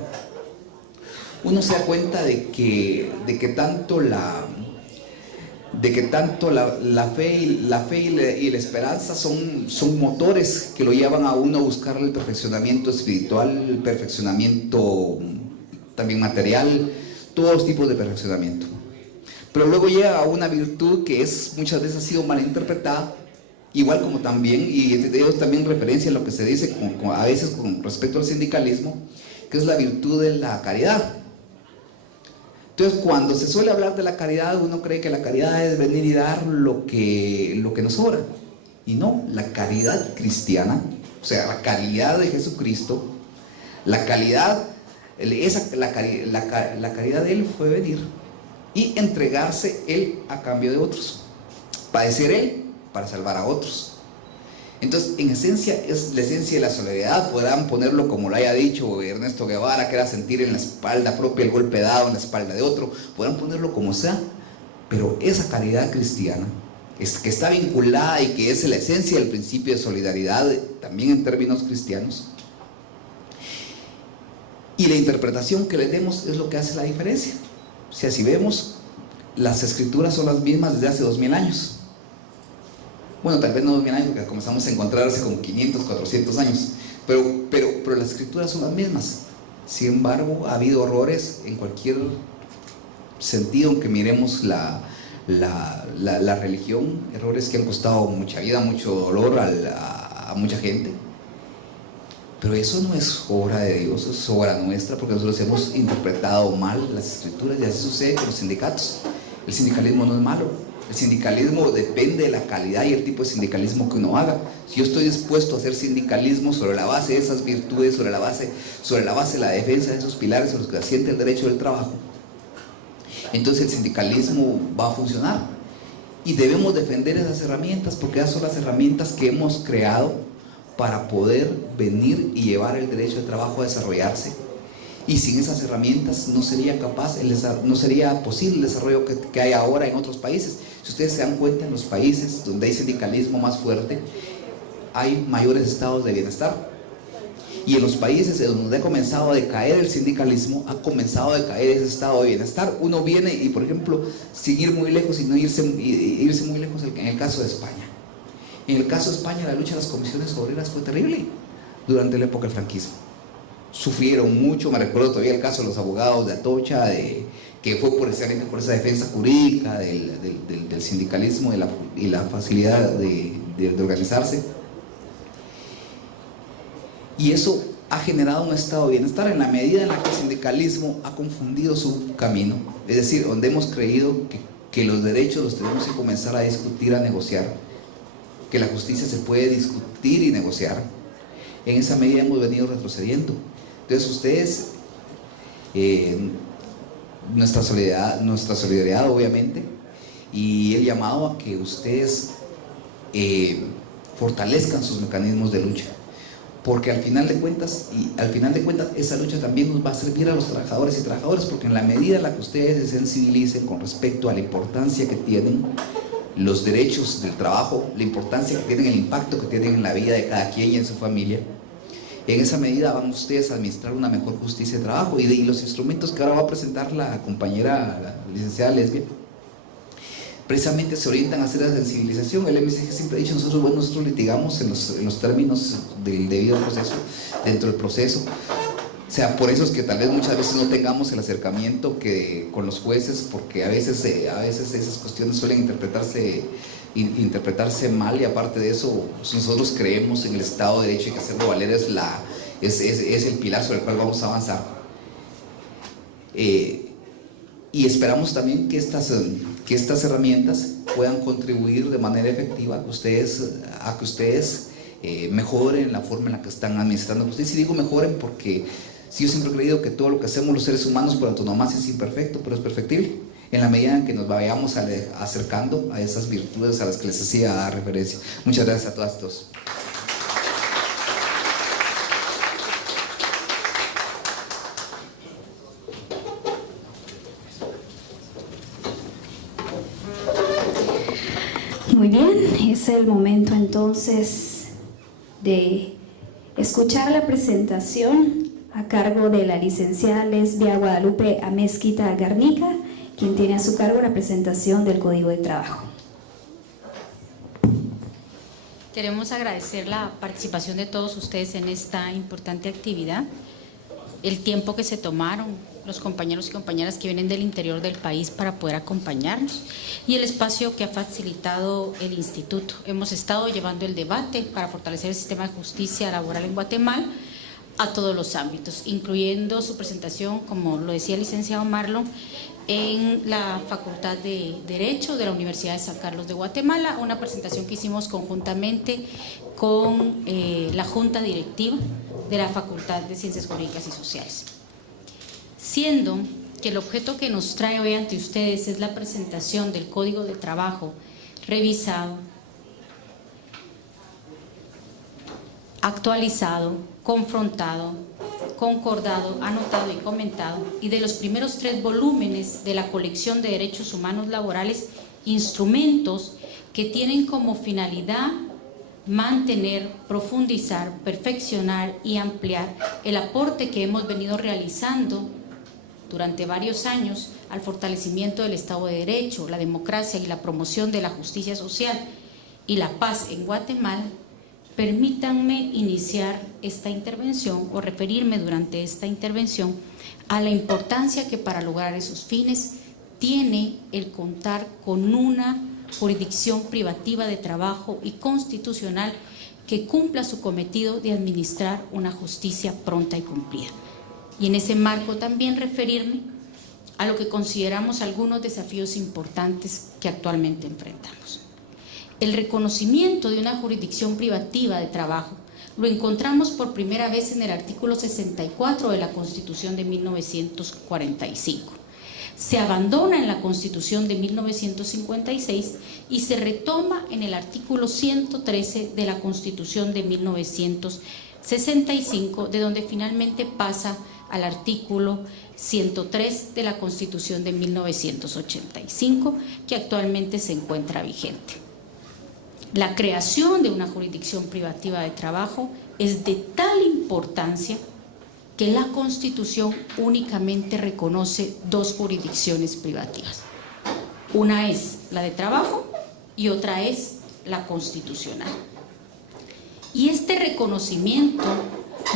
uno se da cuenta de que tanto la fe y la esperanza son motores que lo llevan a uno a buscar el perfeccionamiento espiritual, el perfeccionamiento también material, todos los tipos de perfeccionamiento. Pero luego llega a una virtud que muchas veces ha sido malinterpretada, igual como también, y ellos también referencia a lo que se dice a veces con respecto al sindicalismo, que es la virtud de la caridad. Entonces, cuando se suele hablar de la caridad, uno cree que la caridad es venir y dar lo que nos sobra. Y no, la caridad cristiana, o sea, la caridad de Jesucristo, la caridad de Él fue venir y entregarse Él a cambio de otros. Padecer Él para salvar a otros. Entonces, en esencia, es la esencia de la solidaridad. Podrán ponerlo como lo haya dicho Ernesto Guevara, que era sentir en la espalda propia el golpe dado en la espalda de otro. Podrán ponerlo como sea, pero esa caridad cristiana, que está vinculada y que es la esencia del principio de solidaridad, también en términos cristianos, y la interpretación que le demos es lo que hace la diferencia. O sea, si vemos, las escrituras son las mismas desde hace 2000 años. Bueno, tal vez no 2000 años, porque comenzamos a encontrarse con 500, 400 años, pero las escrituras son las mismas. Sin embargo, ha habido errores en cualquier sentido en que miremos la religión, errores que han costado mucha vida, mucho dolor a mucha gente. Pero eso no es obra de Dios, es obra nuestra, porque nosotros hemos interpretado mal las escrituras, y así sucede con los sindicatos. El sindicalismo no es malo. El sindicalismo depende de la calidad y el tipo de sindicalismo que uno haga. Si yo estoy dispuesto a hacer sindicalismo sobre la base de esas virtudes, sobre la base de la defensa de esos pilares a los que asiente el derecho del trabajo, entonces el sindicalismo va a funcionar. Y debemos defender esas herramientas, porque esas son las herramientas que hemos creado para poder venir y llevar el derecho del trabajo a desarrollarse. Y sin esas herramientas no sería posible el desarrollo que hay ahora en otros países. Si ustedes se dan cuenta, en los países donde hay sindicalismo más fuerte, hay mayores estados de bienestar. Y en los países donde ha comenzado a decaer el sindicalismo, ha comenzado a decaer ese estado de bienestar. Uno viene y, por ejemplo, sin ir muy lejos y no irse muy lejos, en el caso de España. En el caso de España, la lucha de las comisiones obreras fue terrible durante la época del franquismo. Sufrieron mucho. Me recuerdo todavía el caso de los abogados de Atocha, que fue precisamente por esa defensa jurídica del sindicalismo y la facilidad de organizarse. Y eso ha generado un estado de bienestar en la medida en la que el sindicalismo ha confundido su camino. Es decir, donde hemos creído que los derechos los tenemos que comenzar a discutir, a negociar, que la justicia se puede discutir y negociar. En esa medida hemos venido retrocediendo. Entonces ustedes, nuestra solidaridad obviamente, y el llamado a que ustedes fortalezcan sus mecanismos de lucha, porque al final de cuentas esa lucha también nos va a servir a los trabajadores y trabajadoras, porque en la medida en la que ustedes se sensibilicen con respecto a la importancia que tienen los derechos del trabajo, la importancia que tienen, el impacto que tienen en la vida de cada quien y en su familia, en esa medida van ustedes a administrar una mejor justicia de trabajo. Y los instrumentos que ahora va a presentar la compañera, la licenciada Lesbia, precisamente se orientan a hacer la sensibilización. El MSG siempre ha dicho, nosotros litigamos en los términos del debido proceso, dentro del proceso. O sea, por eso es que tal vez muchas veces no tengamos el acercamiento con los jueces, porque a veces esas cuestiones suelen interpretarse mal, y aparte de eso, nosotros creemos en el Estado de Derecho, y que hacerlo valer es el pilar sobre el cual vamos a avanzar. Y esperamos también que estas herramientas puedan contribuir de manera efectiva a que ustedes mejoren la forma en la que están administrando justicia. Y digo mejoren porque yo siempre he creído que todo lo que hacemos los seres humanos por antonomasia es imperfecto, pero es perfectible en la medida en que nos vayamos acercando a esas virtudes a las que les hacía referencia. Muchas gracias a todas y todos. Muy bien, es el momento entonces de escuchar la presentación a cargo de la licenciada Lesbia Guadalupe Amezquita Garnica, quien tiene a su cargo la presentación del Código de Trabajo. Queremos agradecer la participación de todos ustedes en esta importante actividad, el tiempo que se tomaron los compañeros y compañeras que vienen del interior del país para poder acompañarnos y el espacio que ha facilitado el instituto. Hemos estado llevando el debate para fortalecer el sistema de justicia laboral en Guatemala a todos los ámbitos, incluyendo su presentación, como lo decía el licenciado Marlon, en la Facultad de Derecho de la Universidad de San Carlos de Guatemala, una presentación que hicimos conjuntamente con la Junta Directiva de la Facultad de Ciencias Jurídicas y Sociales. Siendo que el objeto que nos trae hoy ante ustedes es la presentación del Código de Trabajo revisado, actualizado, confrontado, concordado, anotado y comentado, y de los primeros 3 volúmenes de la colección de derechos humanos laborales, instrumentos que tienen como finalidad mantener, profundizar, perfeccionar y ampliar el aporte que hemos venido realizando durante varios años al fortalecimiento del Estado de Derecho, la democracia y la promoción de la justicia social y la paz en Guatemala. Permítanme iniciar esta intervención o referirme durante esta intervención a la importancia que para lograr esos fines tiene el contar con una jurisdicción privativa de trabajo y constitucional que cumpla su cometido de administrar una justicia pronta y cumplida. Y en ese marco también referirme a lo que consideramos algunos desafíos importantes que actualmente enfrentamos. El reconocimiento de una jurisdicción privativa de trabajo lo encontramos por primera vez en el artículo 64 de la Constitución de 1945. Se abandona en la Constitución de 1956 y se retoma en el artículo 113 de la Constitución de 1965, de donde finalmente pasa al artículo 103 de la Constitución de 1985, que actualmente se encuentra vigente. La creación de una jurisdicción privativa de trabajo es de tal importancia que la Constitución únicamente reconoce 2 jurisdicciones privativas. Una es la de trabajo y otra es la constitucional. Y este reconocimiento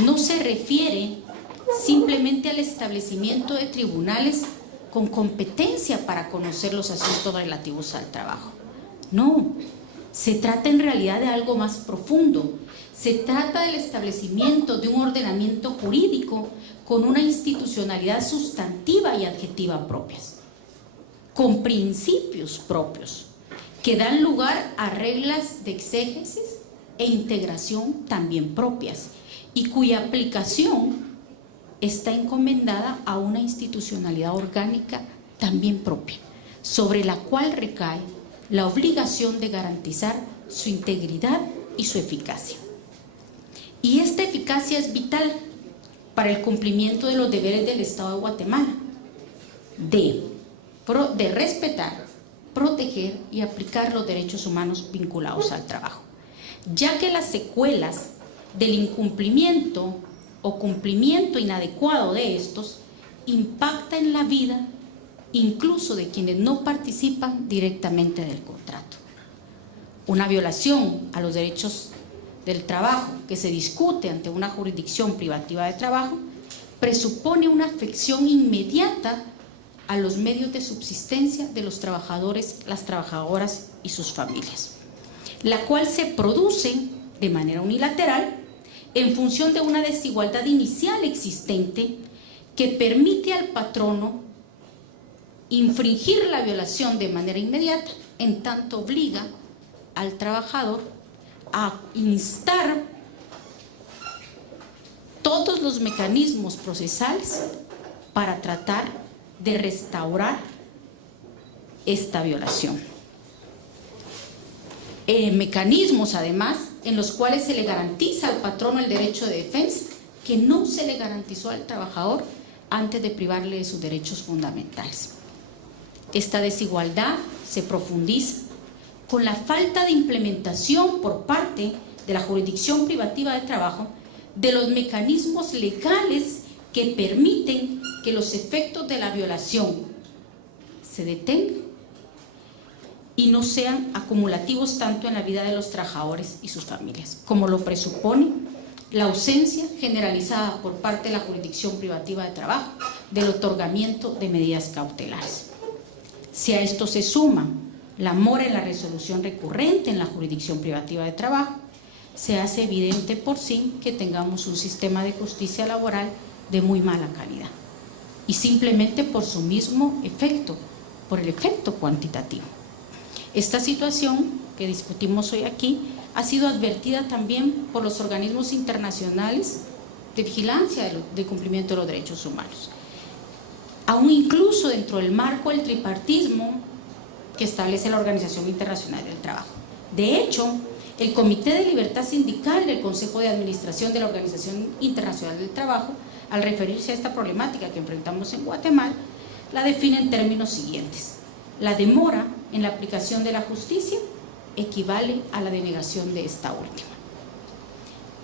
no se refiere simplemente al establecimiento de tribunales con competencia para conocer los asuntos relativos al trabajo. No, se trata en realidad de algo más profundo. Se trata del establecimiento de un ordenamiento jurídico con una institucionalidad sustantiva y adjetiva propias, con principios propios que dan lugar a reglas de exégesis e integración también propias y cuya aplicación está encomendada a una institucionalidad orgánica también propia, sobre la cual recae la obligación de garantizar su integridad y su eficacia. Y esta eficacia es vital para el cumplimiento de los deberes del Estado de Guatemala, de respetar, proteger y aplicar los derechos humanos vinculados al trabajo, ya que las secuelas del incumplimiento o cumplimiento inadecuado de estos impacta en la vida incluso de quienes no participan directamente del contrato. Una violación a los derechos del trabajo que se discute ante una jurisdicción privativa de trabajo presupone una afección inmediata a los medios de subsistencia de los trabajadores, las trabajadoras y sus familias, la cual se produce de manera unilateral en función de una desigualdad inicial existente que permite al patrono infringir la violación de manera inmediata, en tanto obliga al trabajador a instar todos los mecanismos procesales para tratar de restaurar esta violación. Mecanismos además en los cuales se le garantiza al patrono el derecho de defensa que no se le garantizó al trabajador antes de privarle de sus derechos fundamentales. Esta desigualdad se profundiza con la falta de implementación por parte de la jurisdicción privativa de trabajo de los mecanismos legales que permiten que los efectos de la violación se detengan y no sean acumulativos tanto en la vida de los trabajadores y sus familias, como lo presupone la ausencia generalizada por parte de la jurisdicción privativa de trabajo del otorgamiento de medidas cautelares. Si a esto se suma la mora en la resolución recurrente en la jurisdicción privativa de trabajo, se hace evidente por sí que tengamos un sistema de justicia laboral de muy mala calidad y simplemente por su mismo efecto, por el efecto cuantitativo. Esta situación que discutimos hoy aquí ha sido advertida también por los organismos internacionales de vigilancia del cumplimiento de los derechos humanos, aún incluso dentro del marco del tripartismo que establece la Organización Internacional del Trabajo. De hecho, el Comité de Libertad Sindical del Consejo de Administración de la Organización Internacional del Trabajo, al referirse a esta problemática que enfrentamos en Guatemala, la define en términos siguientes: la demora en la aplicación de la justicia equivale a la denegación de esta última.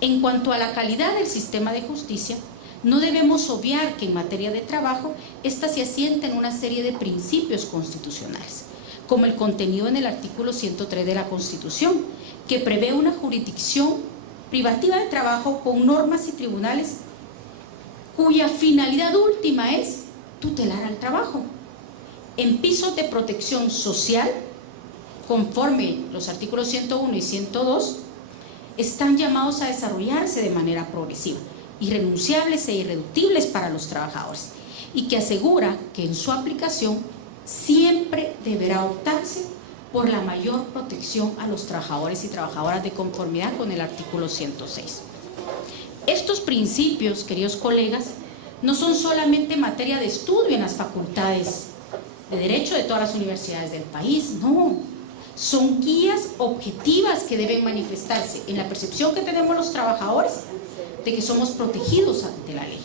En cuanto a la calidad del sistema de justicia, no debemos obviar que en materia de trabajo, ésta se asienta en una serie de principios constitucionales, como el contenido en el artículo 103 de la Constitución, que prevé una jurisdicción privativa de trabajo con normas y tribunales cuya finalidad última es tutelar al trabajo en pisos de protección social, conforme los artículos 101 y 102, están llamados a desarrollarse de manera progresiva, irrenunciables e irreductibles para los trabajadores, y que asegura que en su aplicación siempre deberá optarse por la mayor protección a los trabajadores y trabajadoras de conformidad con el artículo 106. Estos principios, queridos colegas, no son solamente materia de estudio en las facultades de Derecho de todas las universidades del país, no, son guías objetivas que deben manifestarse en la percepción que tenemos los trabajadores de que somos protegidos ante la ley,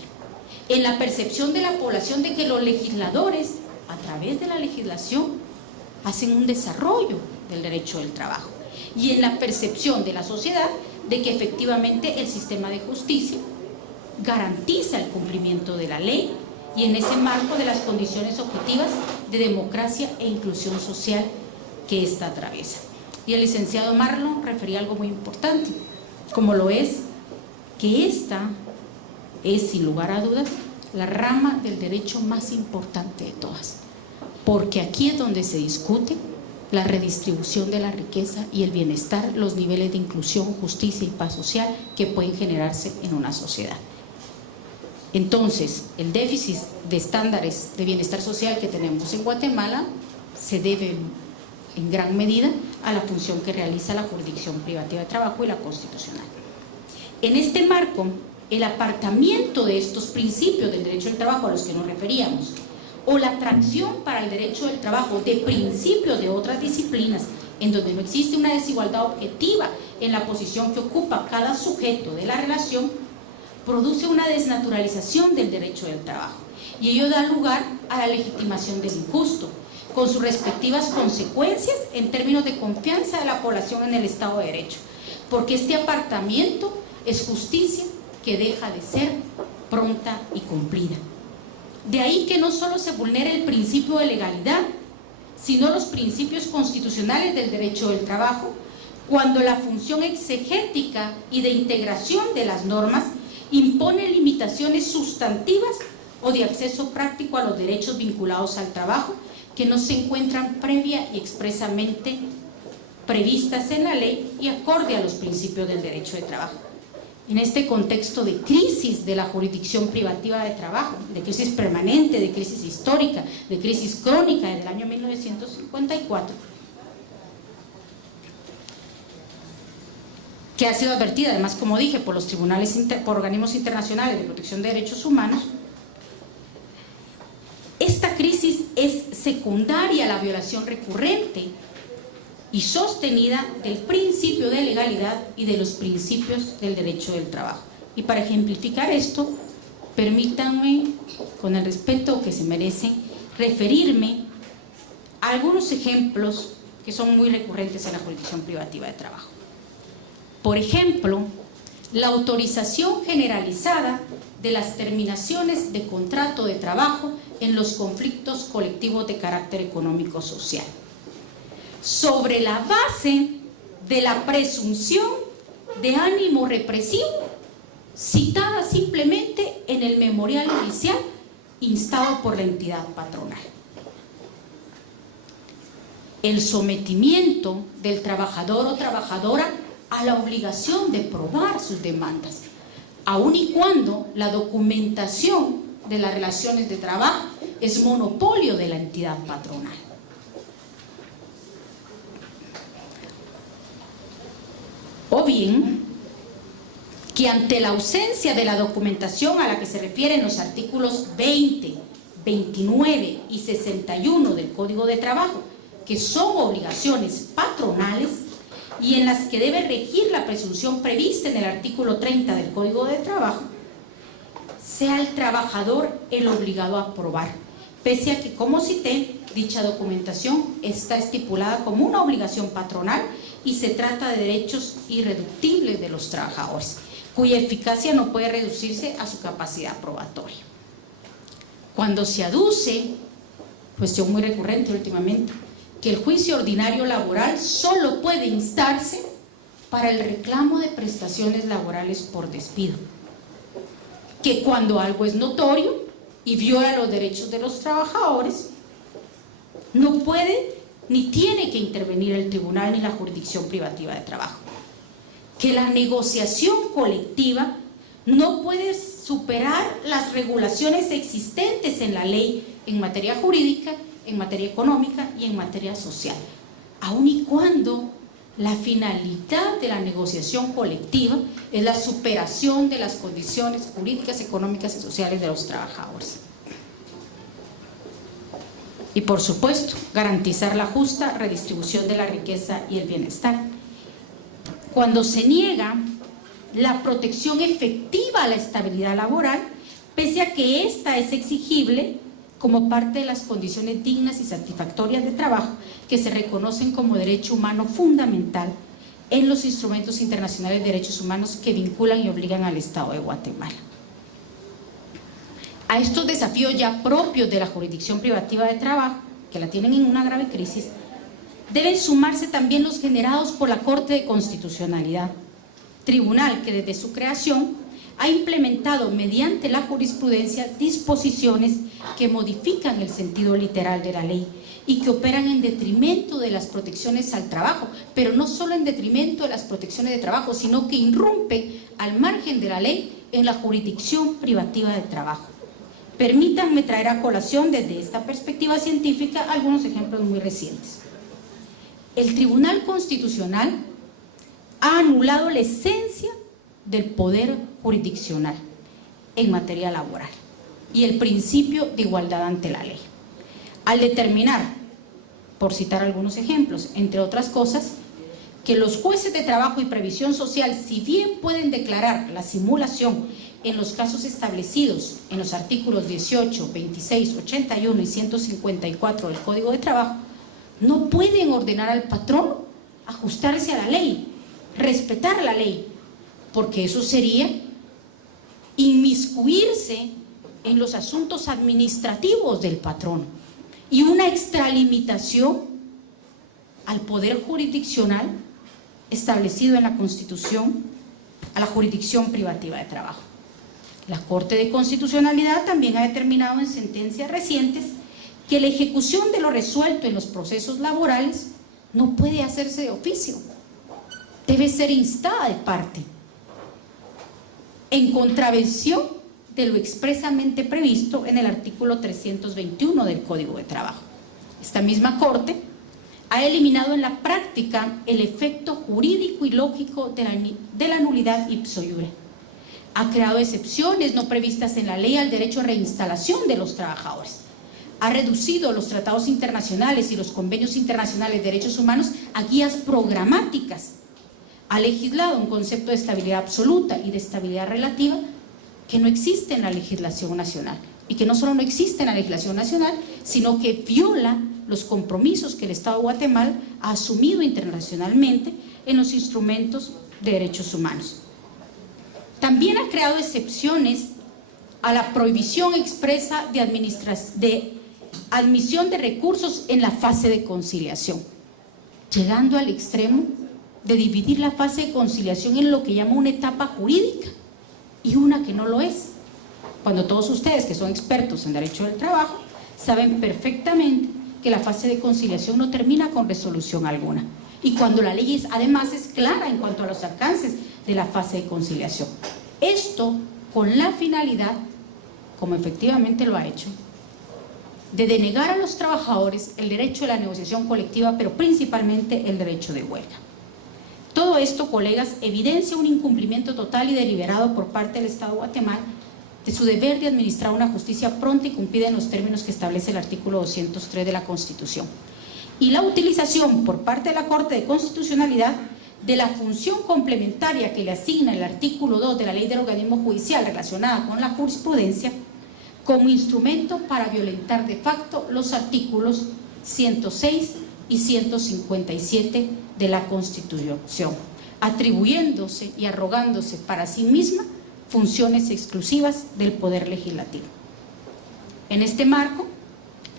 en la percepción de la población de que los legisladores, a través de la legislación, hacen un desarrollo del derecho del trabajo, y en la percepción de la sociedad de que efectivamente el sistema de justicia garantiza el cumplimiento de la ley y en ese marco de las condiciones objetivas de democracia e inclusión social que ésta atraviesa. Y el licenciado Marlon refería algo muy importante, como lo es que esta es, sin lugar a dudas, la rama del derecho más importante de todas, porque aquí es donde se discute la redistribución de la riqueza y el bienestar, los niveles de inclusión, justicia y paz social que pueden generarse en una sociedad. Entonces, el déficit de estándares de bienestar social que tenemos en Guatemala se debe en gran medida a la función que realiza la jurisdicción privativa de trabajo y la constitucional. En este marco, el apartamiento de estos principios del derecho del trabajo a los que nos referíamos, o la atracción para el derecho del trabajo de principios de otras disciplinas, en donde no existe una desigualdad objetiva en la posición que ocupa cada sujeto de la relación, produce una desnaturalización del derecho del trabajo, y ello da lugar a la legitimación del injusto, con sus respectivas consecuencias en términos de confianza de la población en el Estado de Derecho, porque este apartamiento es justicia que deja de ser pronta y cumplida. De ahí que no solo se vulnere el principio de legalidad, sino los principios constitucionales del derecho del trabajo, cuando la función exegética y de integración de las normas impone limitaciones sustantivas o de acceso práctico a los derechos vinculados al trabajo que no se encuentran previa y expresamente previstas en la ley y acorde a los principios del derecho de trabajo. En este contexto de crisis de la jurisdicción privativa de trabajo, de crisis permanente, de crisis histórica, de crisis crónica desde el año 1954, que ha sido advertida además, como dije, por los tribunales, por organismos internacionales de protección de derechos humanos, esta crisis es secundaria a la violación recurrente y sostenida del principio de legalidad y de los principios del derecho del trabajo. Y para ejemplificar esto, permítanme, con el respeto que se merecen, referirme a algunos ejemplos que son muy recurrentes en la jurisdicción privativa de trabajo. Por ejemplo, la autorización generalizada de las terminaciones de contrato de trabajo en los conflictos colectivos de carácter económico-social, sobre la base de la presunción de ánimo represivo citada simplemente en el memorial oficial instado por la entidad patronal. El sometimiento del trabajador o trabajadora a la obligación de probar sus demandas, aun y cuando la documentación de las relaciones de trabajo es monopolio de la entidad patronal. O bien, que ante la ausencia de la documentación a la que se refieren los artículos 20, 29 y 61 del Código de Trabajo, que son obligaciones patronales y en las que debe regir la presunción prevista en el artículo 30 del Código de Trabajo, sea el trabajador el obligado a probar, pese a que, como cité, dicha documentación está estipulada como una obligación patronal y se trata de derechos irreductibles de los trabajadores, cuya eficacia no puede reducirse a su capacidad probatoria. Cuando se aduce, cuestión muy recurrente últimamente, que el juicio ordinario laboral solo puede instarse para el reclamo de prestaciones laborales por despido, que cuando algo es notorio y viola los derechos de los trabajadores, no puede ni tiene que intervenir el tribunal ni la jurisdicción privativa de trabajo, que la negociación colectiva no puede superar las regulaciones existentes en la ley en materia jurídica, en materia económica y en materia social, aun y cuando la finalidad de la negociación colectiva es la superación de las condiciones jurídicas, económicas y sociales de los trabajadores. Y por supuesto, garantizar la justa redistribución de la riqueza y el bienestar. Cuando se niega la protección efectiva a la estabilidad laboral, pese a que ésta es exigible como parte de las condiciones dignas y satisfactorias de trabajo que se reconocen como derecho humano fundamental en los instrumentos internacionales de derechos humanos que vinculan y obligan al Estado de Guatemala. A estos desafíos ya propios de la jurisdicción privativa de trabajo, que la tienen en una grave crisis, deben sumarse también los generados por la Corte de Constitucionalidad, tribunal que desde su creación ha implementado mediante la jurisprudencia disposiciones que modifican el sentido literal de la ley y que operan en detrimento de las protecciones al trabajo, pero no solo en detrimento de las protecciones de trabajo, sino que irrumpe al margen de la ley en la jurisdicción privativa de trabajo. Permítanme traer a colación desde esta perspectiva científica algunos ejemplos muy recientes. El Tribunal Constitucional ha anulado la esencia del poder jurisdiccional en materia laboral y el principio de igualdad ante la ley, al determinar, por citar algunos ejemplos, entre otras cosas, que los jueces de trabajo y previsión social, si bien pueden declarar la simulación en los casos establecidos en los artículos 18, 26, 81 y 154 del Código de Trabajo, no pueden ordenar al patrón ajustarse a la ley, respetar la ley, porque eso sería inmiscuirse en los asuntos administrativos del patrón y una extralimitación al poder jurisdiccional establecido en la Constitución a la jurisdicción privativa de trabajo. La Corte de Constitucionalidad también ha determinado en sentencias recientes que la ejecución de lo resuelto en los procesos laborales no puede hacerse de oficio, debe ser instada de parte, en contravención de lo expresamente previsto en el artículo 321 del Código de Trabajo. Esta misma Corte ha eliminado en la práctica el efecto jurídico y lógico de la nulidad ipso iure. Ha creado excepciones no previstas en la ley al derecho a reinstalación de los trabajadores. Ha reducido los tratados internacionales y los convenios internacionales de derechos humanos a guías programáticas. Ha legislado un concepto de estabilidad absoluta y de estabilidad relativa que no existe en la legislación nacional, y que no solo no existe en la legislación nacional, sino que viola los compromisos que el Estado de Guatemala ha asumido internacionalmente en los instrumentos de derechos humanos. También ha creado excepciones a la prohibición expresa de admisión de recursos en la fase de conciliación, llegando al extremo de dividir la fase de conciliación en lo que llama una etapa jurídica y una que no lo es, cuando todos ustedes que son expertos en derecho del trabajo saben perfectamente que la fase de conciliación no termina con resolución alguna, y cuando la ley además es clara en cuanto a los alcances de la fase de conciliación. Esto con la finalidad, como efectivamente lo ha hecho, de denegar a los trabajadores el derecho a la negociación colectiva, pero principalmente el derecho de huelga. Todo esto, colegas, evidencia un incumplimiento total y deliberado por parte del Estado de Guatemala de su deber de administrar una justicia pronta y cumplida en los términos que establece el artículo 203 de la Constitución, y la utilización por parte de la Corte de Constitucionalidad de la función complementaria que le asigna el artículo 2 de la Ley del Organismo Judicial relacionada con la jurisprudencia como instrumento para violentar de facto los artículos 106 y 157 de la Constitución, atribuyéndose y arrogándose para sí misma funciones exclusivas del Poder Legislativo. En este marco,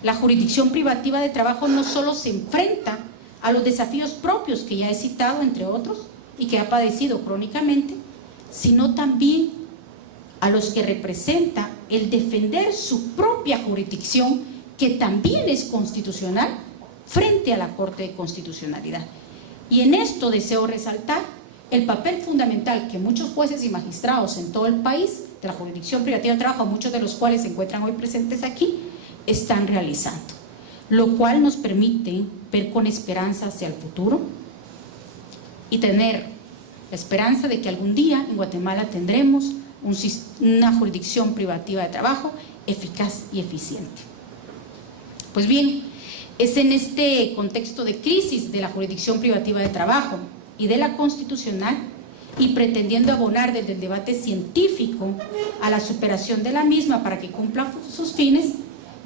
la jurisdicción privativa de trabajo no solo se enfrenta a los desafíos propios que ya he citado, entre otros, y que ha padecido crónicamente, sino también a los que representa el defender su propia jurisdicción, que también es constitucional, frente a la Corte de Constitucionalidad. Y en esto deseo resaltar el papel fundamental que muchos jueces y magistrados en todo el país, de la jurisdicción privativa de trabajo, muchos de los cuales se encuentran hoy presentes aquí, están realizando, lo cual nos permite ver con esperanza hacia el futuro y tener la esperanza de que algún día en Guatemala tendremos una jurisdicción privativa de trabajo eficaz y eficiente. Pues bien, es en este contexto de crisis de la jurisdicción privativa de trabajo y de la constitucional, y pretendiendo abonar desde el debate científico a la superación de la misma para que cumpla sus fines,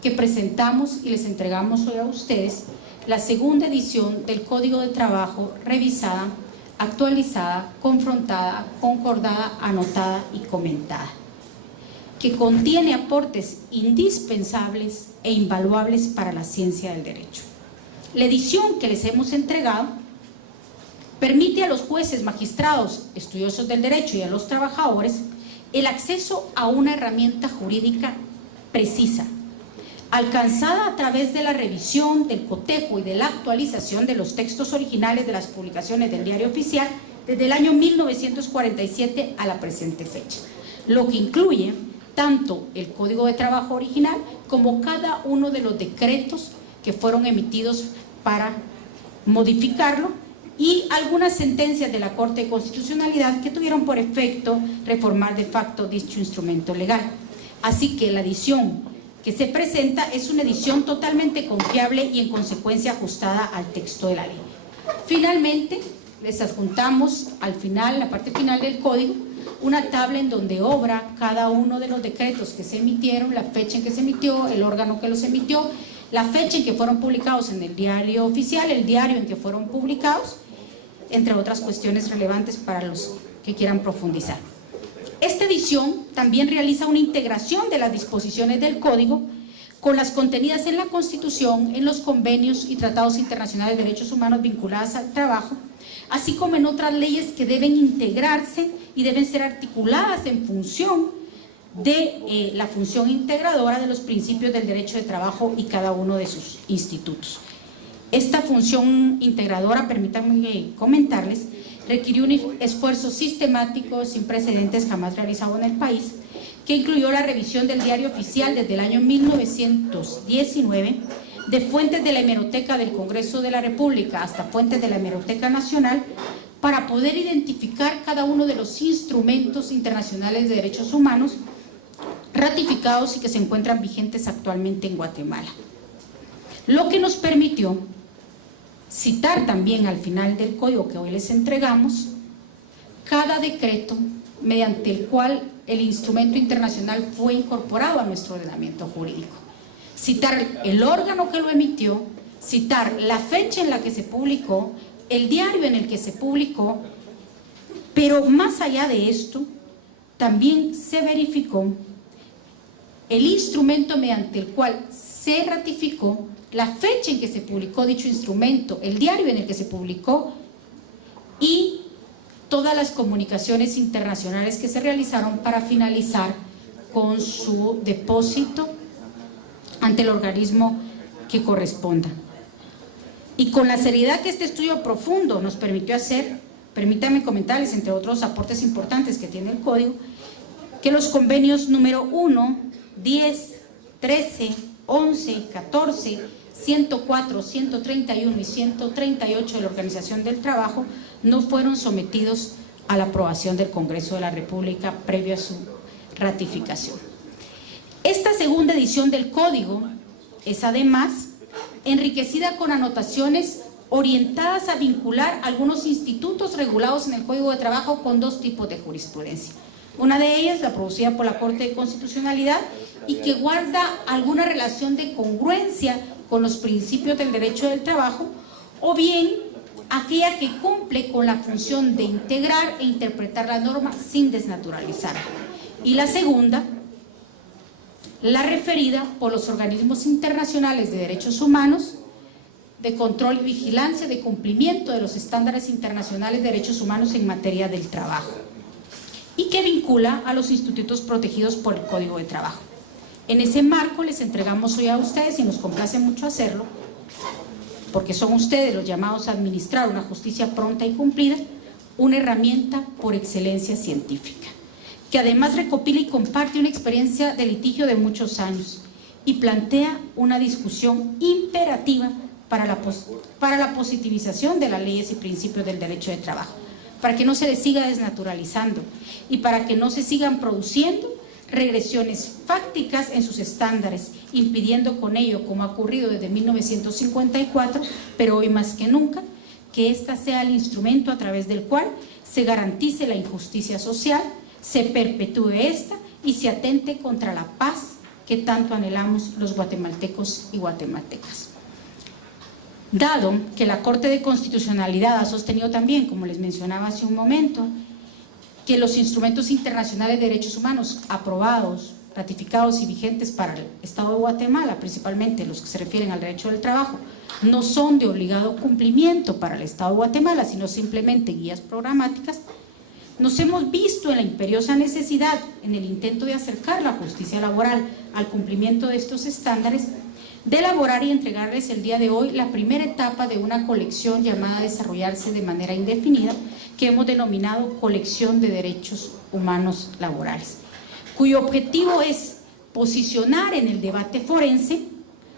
que presentamos y les entregamos hoy a ustedes la segunda edición del Código de Trabajo revisada, actualizada, confrontada, concordada, anotada y comentada, que contiene aportes indispensables e invaluables para la ciencia del derecho. La edición que les hemos entregado permite a los jueces, magistrados, estudiosos del derecho y a los trabajadores el acceso a una herramienta jurídica precisa, alcanzada a través de la revisión, del cotejo y de la actualización de los textos originales de las publicaciones del Diario Oficial desde el año 1947 a la presente fecha, lo que incluye tanto el Código de Trabajo original como cada uno de los decretos que fueron emitidos para modificarlo, y algunas sentencias de la Corte de Constitucionalidad que tuvieron por efecto reformar de facto dicho instrumento legal. Así que la edición que se presenta es una edición totalmente confiable y en consecuencia ajustada al texto de la ley. Finalmente, les adjuntamos al final, en la parte final del código, una tabla en donde obra cada uno de los decretos que se emitieron, la fecha en que se emitió, el órgano que los emitió, la fecha en que fueron publicados en el Diario Oficial, el diario en que fueron publicados, entre otras cuestiones relevantes para los que quieran profundizar. Esta edición también realiza una integración de las disposiciones del Código con las contenidas en la Constitución, en los convenios y tratados internacionales de derechos humanos vinculados al trabajo, así como en otras leyes que deben integrarse y deben ser articuladas en función de la función integradora de los principios del derecho de trabajo y cada uno de sus institutos. Esta función integradora, permítanme comentarles, requirió un esfuerzo sistemático sin precedentes jamás realizado en el país, que incluyó la revisión del Diario Oficial desde el año 1919, de fuentes de la Hemeroteca del Congreso de la República hasta fuentes de la Hemeroteca Nacional, para poder identificar cada uno de los instrumentos internacionales de derechos humanos ratificados y que se encuentran vigentes actualmente en Guatemala. Lo que nos permitió citar también al final del código que hoy les entregamos cada decreto mediante el cual el instrumento internacional fue incorporado a nuestro ordenamiento jurídico, citar el órgano que lo emitió, citar la fecha en la que se publicó, el diario en el que se publicó, pero más allá de esto, también se verificó el instrumento mediante el cual se ratificó, la fecha en que se publicó dicho instrumento, el diario en el que se publicó y todas las comunicaciones internacionales que se realizaron para finalizar con su depósito ante el organismo que corresponda. Y con la seriedad que este estudio profundo nos permitió hacer, permítanme comentarles, entre otros aportes importantes que tiene el Código, que los convenios número 1, 10, 13, 11, 14, 104, 131 y 138 de la Organización del Trabajo no fueron sometidos a la aprobación del Congreso de la República previo a su ratificación. Esta segunda edición del Código es además enriquecida con anotaciones orientadas a vincular algunos institutos regulados en el Código de Trabajo con dos tipos de jurisprudencia. Una de ellas, la producida por la Corte de Constitucionalidad y que guarda alguna relación de congruencia con los principios del derecho del trabajo, o bien aquella que cumple con la función de integrar e interpretar la norma sin desnaturalizarla. Y la segunda, la referida por los organismos internacionales de derechos humanos, de control y vigilancia de cumplimiento de los estándares internacionales de derechos humanos en materia del trabajo, y que vincula a los institutos protegidos por el Código de Trabajo. En ese marco les entregamos hoy a ustedes, y nos complace mucho hacerlo, porque son ustedes los llamados a administrar una justicia pronta y cumplida, una herramienta por excelencia científica, que además recopila y comparte una experiencia de litigio de muchos años y plantea una discusión imperativa para la positivización de las leyes y principios del derecho de trabajo, para que no se les siga desnaturalizando y para que no se sigan produciendo regresiones fácticas en sus estándares, impidiendo con ello, como ha ocurrido desde 1954, pero hoy más que nunca, que ésta sea el instrumento a través del cual se garantice la injusticia social, se perpetúe esta y se atente contra la paz que tanto anhelamos los guatemaltecos y guatemaltecas. Dado que la Corte de Constitucionalidad ha sostenido también, como les mencionaba hace un momento, que los instrumentos internacionales de derechos humanos aprobados, ratificados y vigentes para el Estado de Guatemala, principalmente los que se refieren al derecho del trabajo, no son de obligado cumplimiento para el Estado de Guatemala, sino simplemente guías programáticas, nos hemos visto en la imperiosa necesidad, en el intento de acercar la justicia laboral al cumplimiento de estos estándares, de elaborar y entregarles el día de hoy la primera etapa de una colección llamada a desarrollarse de manera indefinida, que hemos denominado Colección de Derechos Humanos Laborales, cuyo objetivo es posicionar en el debate forense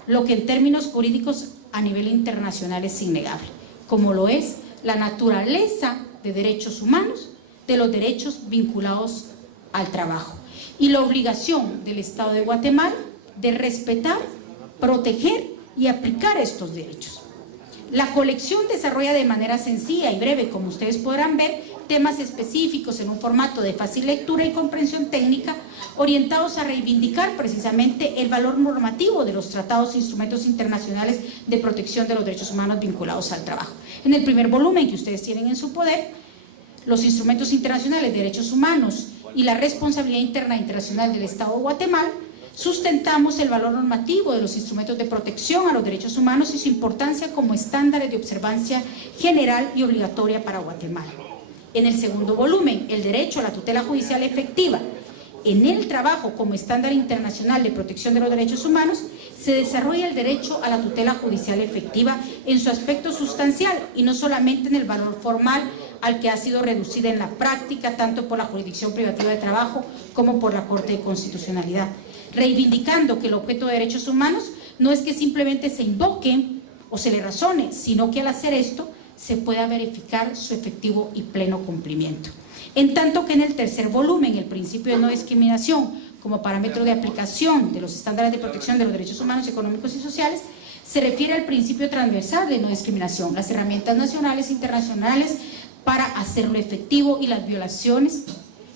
lo que en términos jurídicos a nivel internacional es innegable, como lo es la naturaleza de derechos humanos, de los derechos vinculados al trabajo y la obligación del Estado de Guatemala de respetar, proteger y aplicar estos derechos. La colección desarrolla de manera sencilla y breve, como ustedes podrán ver, temas específicos en un formato de fácil lectura y comprensión técnica, orientados a reivindicar precisamente el valor normativo de los tratados e instrumentos internacionales de protección de los derechos humanos vinculados al trabajo. En el primer volumen que ustedes tienen en su poder, los instrumentos internacionales de derechos humanos y la responsabilidad interna internacional del Estado de Guatemala, sustentamos el valor normativo de los instrumentos de protección a los derechos humanos y su importancia como estándares de observancia general y obligatoria para Guatemala. En el segundo volumen, el derecho a la tutela judicial efectiva en el trabajo como estándar internacional de protección de los derechos humanos, se desarrolla el derecho a la tutela judicial efectiva en su aspecto sustancial y no solamente en el valor formal al que ha sido reducida en la práctica tanto por la Jurisdicción Privativa de Trabajo como por la Corte de Constitucionalidad, reivindicando que el objeto de derechos humanos no es que simplemente se invoque o se le razone, sino que al hacer esto se pueda verificar su efectivo y pleno cumplimiento. En tanto que en el tercer volumen, el principio de no discriminación como parámetro de aplicación de los estándares de protección de los derechos humanos, económicos y sociales, se refiere al principio transversal de no discriminación, las herramientas nacionales e internacionales para hacerlo efectivo y las violaciones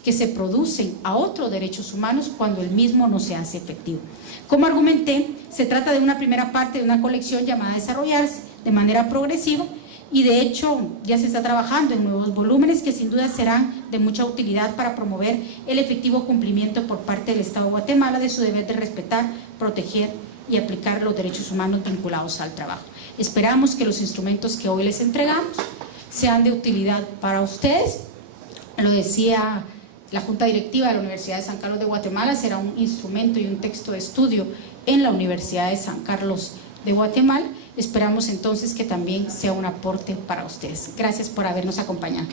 que se producen a otros derechos humanos cuando el mismo no se hace efectivo. Como argumenté, se trata de una primera parte de una colección llamada Desarrollarse de manera progresiva, y de hecho ya se está trabajando en nuevos volúmenes que sin duda serán de mucha utilidad para promover el efectivo cumplimiento por parte del Estado de Guatemala de su deber de respetar, proteger y aplicar los derechos humanos vinculados al trabajo. Esperamos que los instrumentos que hoy les entregamos sean de utilidad para ustedes. Lo decía la Junta Directiva de la Universidad de San Carlos de Guatemala, será un instrumento y un texto de estudio en la Universidad de San Carlos de Guatemala. Esperamos entonces que también sea un aporte para ustedes. Gracias por habernos acompañado.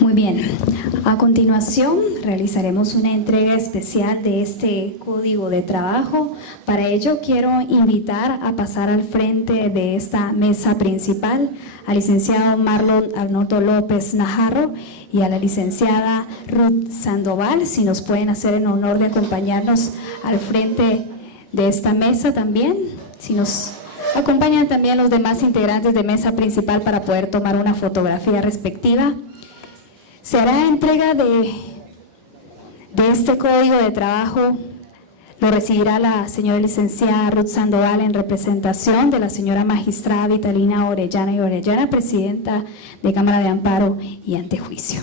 Muy bien, a continuación realizaremos una entrega especial de este código de trabajo. Para ello quiero invitar a pasar al frente de esta mesa principal al licenciado Marlon Arnoldo López Najarro y a la licenciada Ruth Sandoval, si nos pueden hacer el honor de acompañarnos al frente de esta mesa también, si nos acompañan también los demás integrantes de mesa principal para poder tomar una fotografía respectiva. Se hará entrega de este código de trabajo, lo recibirá la señora licenciada Ruth Sandoval en representación de la señora magistrada Vitalina Orellana y Orellana, presidenta de Cámara de Amparo y Antejuicio.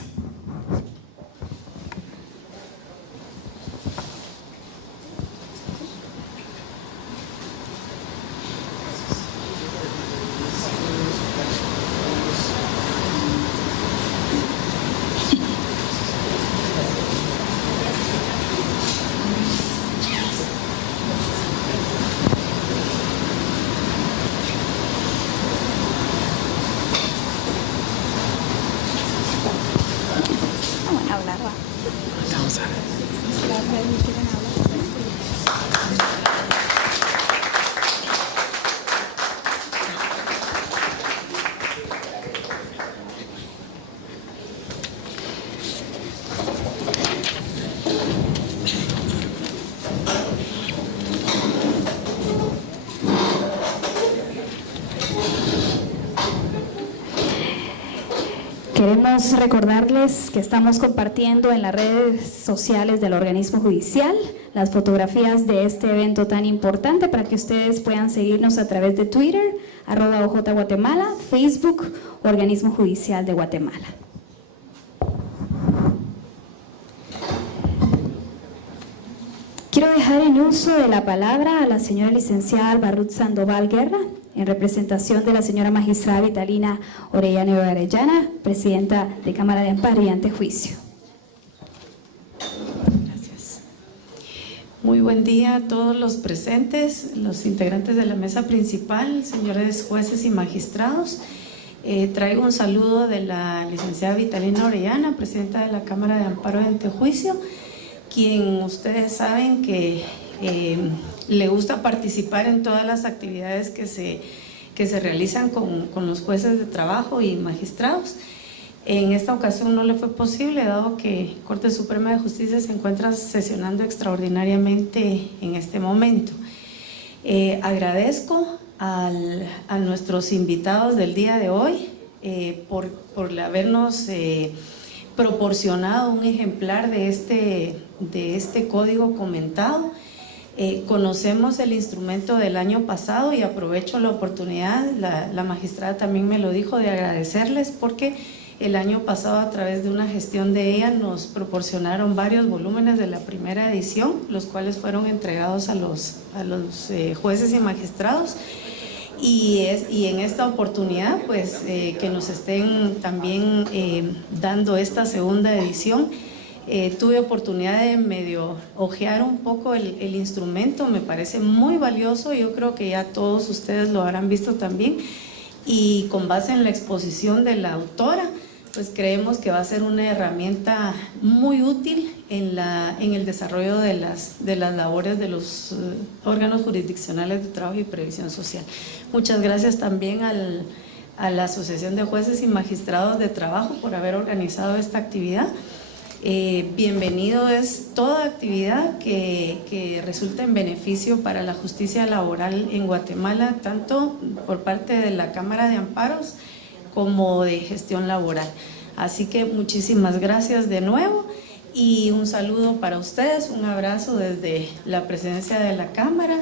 Queremos recordarles que estamos compartiendo en las redes sociales del organismo judicial las fotografías de este evento tan importante para que ustedes puedan seguirnos a través de Twitter, @OJ-Guatemala, Facebook, Organismo Judicial de Guatemala. Quiero dejar en uso de la palabra a la señora licenciada Alba Ruth Sandoval Guerra, en representación de la señora magistrada Vitalina Orellana y Orellana, presidenta de Cámara de Amparo y Antejuicio. Gracias. Muy buen día a todos los presentes, los integrantes de la mesa principal, señores jueces y magistrados. Traigo un saludo de la licenciada Vitalina Orellana, presidenta de la Cámara de Amparo y Antejuicio, quien ustedes saben que le gusta participar en todas las actividades que se realizan con los jueces de trabajo y magistrados. En esta ocasión no le fue posible, dado que Corte Suprema de Justicia se encuentra sesionando extraordinariamente en este momento. Agradezco a nuestros invitados del día de hoy por habernos proporcionado un ejemplar de este código comentado. Conocemos el instrumento del año pasado y aprovecho la oportunidad, la magistrada también me lo dijo, de agradecerles porque el año pasado a través de una gestión de ella nos proporcionaron varios volúmenes de la primera edición, los cuales fueron entregados a los jueces y magistrados. Y en esta oportunidad pues que nos estén también dando esta segunda edición. Tuve oportunidad de medio ojear un poco el instrumento, me parece muy valioso, yo creo que ya todos ustedes lo habrán visto también, y con base en la exposición de la autora, pues creemos que va a ser una herramienta muy útil en el desarrollo de las labores de los órganos jurisdiccionales de trabajo y previsión social. Muchas gracias también a la Asociación de Jueces y Magistrados de Trabajo por haber organizado esta actividad. Bienvenido es toda actividad que resulte en beneficio para la justicia laboral en Guatemala, tanto por parte de la Cámara de Amparos como de gestión laboral. Así que muchísimas gracias de nuevo y un saludo para ustedes, un abrazo desde la presidencia de la Cámara.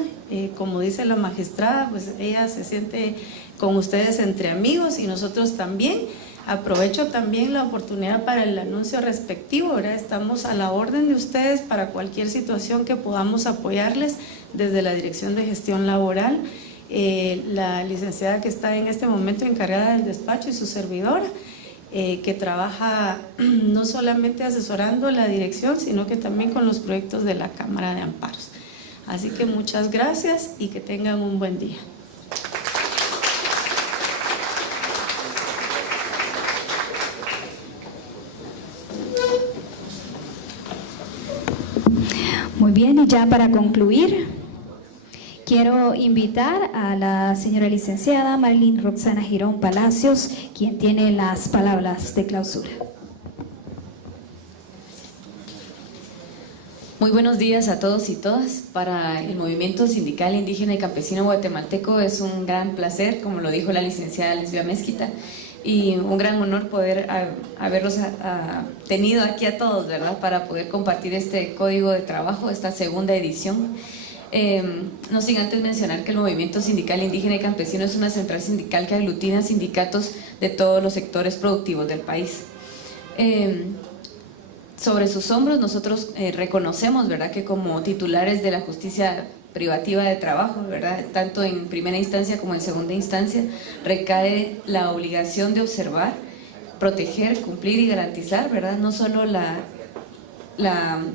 Como dice la magistrada, pues ella se siente con ustedes entre amigos y nosotros también. Aprovecho también la oportunidad para el anuncio respectivo, ¿verdad? Estamos a la orden de ustedes para cualquier situación que podamos apoyarles desde la Dirección de Gestión Laboral. La licenciada que está en este momento encargada del despacho y su servidora, que trabaja no solamente asesorando la dirección, sino que también con los proyectos de la Cámara de Amparos. Así que muchas gracias y que tengan un buen día. Muy bien, y ya para concluir, quiero invitar a la señora licenciada Marilyn Roxana Girón Palacios, quien tiene las palabras de clausura. Muy buenos días a todos y todas. Para el Movimiento Sindical Indígena y Campesino Guatemalteco es un gran placer, como lo dijo la licenciada Lesbia Mezquita, y un gran honor poder haberlos tenido aquí a todos, ¿verdad?, para poder compartir este código de trabajo, esta segunda edición. No sin antes mencionar que el Movimiento Sindical Indígena y Campesino es una central sindical que aglutina sindicatos de todos los sectores productivos del país. Sobre sus hombros nosotros reconocemos, ¿verdad?, que como titulares de la justicia privativa de trabajo, ¿verdad?, tanto en primera instancia como en segunda instancia, recae la obligación de observar, proteger, cumplir y garantizar, ¿verdad?, no solo la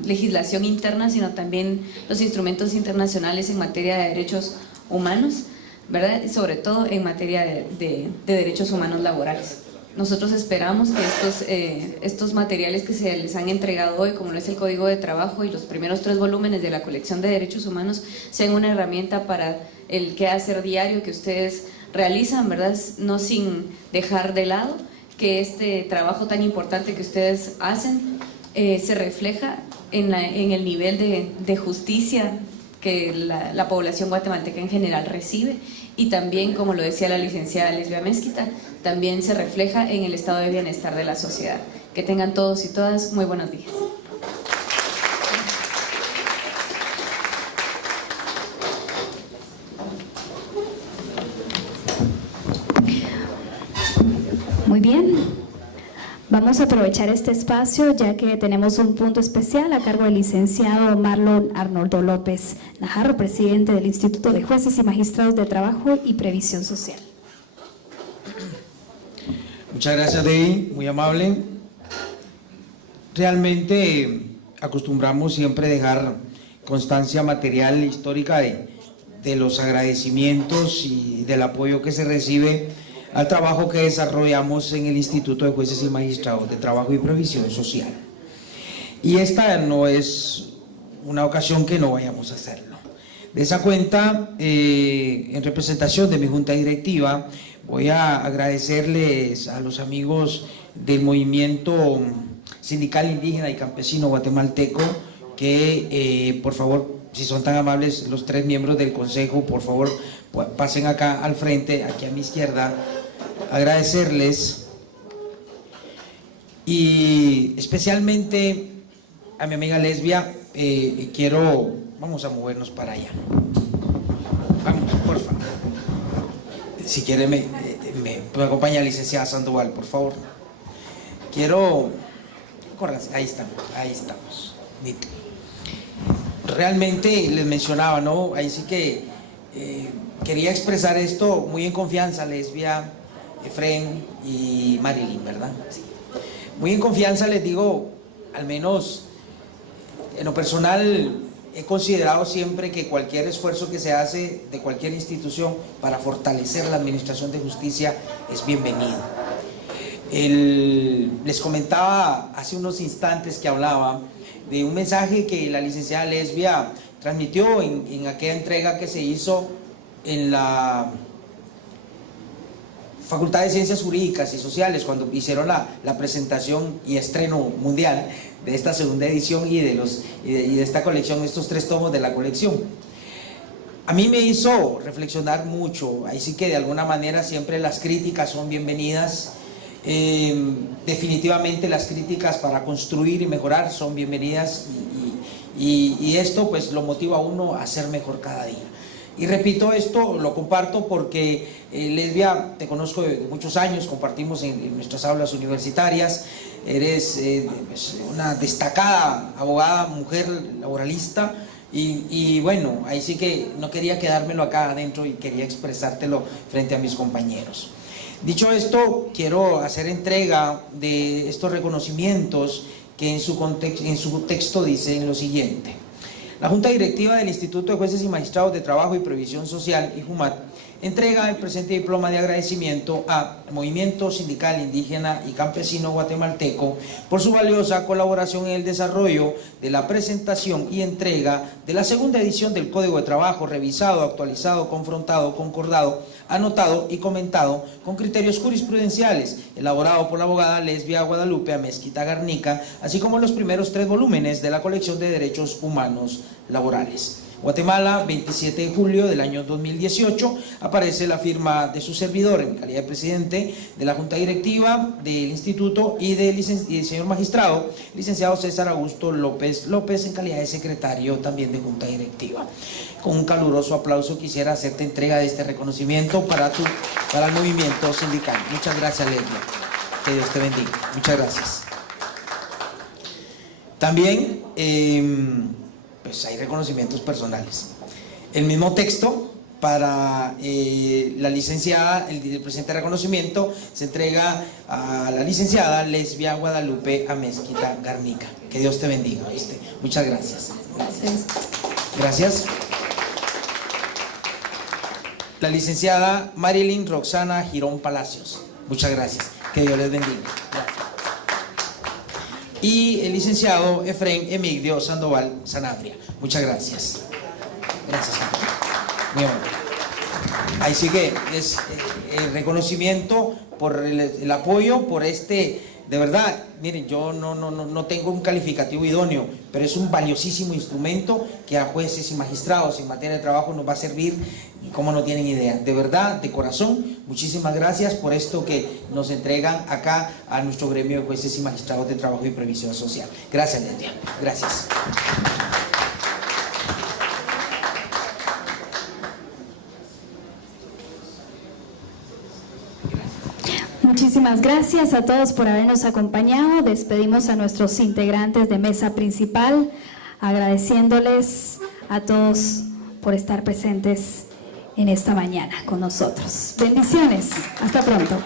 legislación interna, sino también los instrumentos internacionales en materia de derechos humanos, ¿verdad?, y sobre todo en materia de derechos humanos laborales. Nosotros esperamos que estos materiales que se les han entregado hoy, como lo es el Código de Trabajo y los primeros 3 volúmenes de la colección de derechos humanos, sean una herramienta para el quehacer diario que ustedes realizan, ¿verdad?, no sin dejar de lado que este trabajo tan importante que ustedes hacen se refleja en el nivel de justicia que la población guatemalteca en general recibe, y también, como lo decía la licenciada Lesbia Mezquita, también se refleja en el estado de bienestar de la sociedad. Que tengan todos y todas muy buenos días. Muy bien, vamos a aprovechar este espacio ya que tenemos un punto especial a cargo del licenciado Marlon Arnoldo López Najarro, presidente del Instituto de Jueces y Magistrados de Trabajo y Previsión Social. Muchas gracias, Debbie, muy amable. Realmente acostumbramos siempre dejar constancia material histórica de los agradecimientos y del apoyo que se recibe al trabajo que desarrollamos en el Instituto de Jueces y Magistrados de Trabajo y Previsión Social. Y esta no es una ocasión que no vayamos a hacerlo. De esa cuenta, en representación de mi junta directiva, voy a agradecerles a los amigos del Movimiento Sindical Indígena y Campesino Guatemalteco que, por favor, si son tan amables, los 3 miembros del Consejo, por favor, pasen acá al frente, aquí a mi izquierda. Agradecerles y especialmente a mi amiga Lesbia. Vamos a movernos para allá. Vamos, por favor. Si quiere me acompaña la licenciada Sandoval, por favor. Ahí estamos. Realmente les mencionaba, ¿no? Ahí sí que quería expresar esto muy en confianza, Lesbia, Efren y Marilyn, ¿verdad? Sí. Muy en confianza les digo, al menos en lo personal he considerado siempre que cualquier esfuerzo que se hace de cualquier institución para fortalecer la administración de justicia es bienvenido. Les comentaba hace unos instantes que hablaba de un mensaje que la licenciada Lesbia transmitió en aquella entrega que se hizo en la Facultad de Ciencias Jurídicas y Sociales, cuando hicieron la presentación y estreno mundial de esta segunda edición y de esta colección, estos 3 tomos de la colección. A mí me hizo reflexionar mucho, ahí sí que de alguna manera siempre las críticas son bienvenidas, definitivamente las críticas para construir y mejorar son bienvenidas y esto pues lo motiva a uno a ser mejor cada día. Y repito, esto lo comparto porque Lesbia, te conozco de muchos años, compartimos en nuestras aulas universitarias, eres pues una destacada abogada, mujer laboralista y bueno, ahí sí que no quería quedármelo acá adentro y quería expresártelo frente a mis compañeros. Dicho esto, quiero hacer entrega de estos reconocimientos que en su texto dicen lo siguiente. La Junta Directiva del Instituto de Jueces y Magistrados de Trabajo y Previsión Social, IJUMAT, entrega el presente diploma de agradecimiento al Movimiento Sindical Indígena y Campesino Guatemalteco por su valiosa colaboración en el desarrollo de la presentación y entrega de la segunda edición del Código de Trabajo, revisado, actualizado, confrontado, concordado, anotado y comentado con criterios jurisprudenciales, elaborado por la abogada Lesbia Guadalupe Amezquita Garnica, así como los primeros 3 volúmenes de la colección de derechos humanos laborales. Guatemala, 27 de julio del año 2018, aparece la firma de su servidor en calidad de presidente de la Junta Directiva del Instituto y del señor magistrado, licenciado César Augusto López en calidad de secretario también de Junta Directiva. Con un caluroso aplauso quisiera hacerte entrega de este reconocimiento para el movimiento sindical. Muchas gracias, Lesbia. Que Dios te bendiga. Muchas gracias. También pues hay reconocimientos personales. El mismo texto para la licenciada, el presente reconocimiento se entrega a la licenciada Lesbia Guadalupe Amezquita Garnica. Que Dios te bendiga, ¿viste? Muchas gracias. Gracias. La licenciada Marilyn Roxana Girón Palacios. Muchas gracias. Que Dios les bendiga. Gracias. Y el licenciado Efrén Emigdio Sandoval Sanabria. Muchas gracias. Gracias. Muy amable. Ahí sigue, es el reconocimiento por el apoyo, por de verdad, miren, yo no tengo un calificativo idóneo, pero es un valiosísimo instrumento que a jueces y magistrados en materia de trabajo nos va a servir como no tienen idea. De verdad, de corazón, muchísimas gracias por esto que nos entregan acá a nuestro gremio de jueces y magistrados de trabajo y previsión social. Gracias, Lesbia. Gracias. Muchísimas gracias a todos por habernos acompañado. Despedimos a nuestros integrantes de mesa principal, agradeciéndoles a todos por estar presentes en esta mañana con nosotros. Bendiciones. Hasta pronto.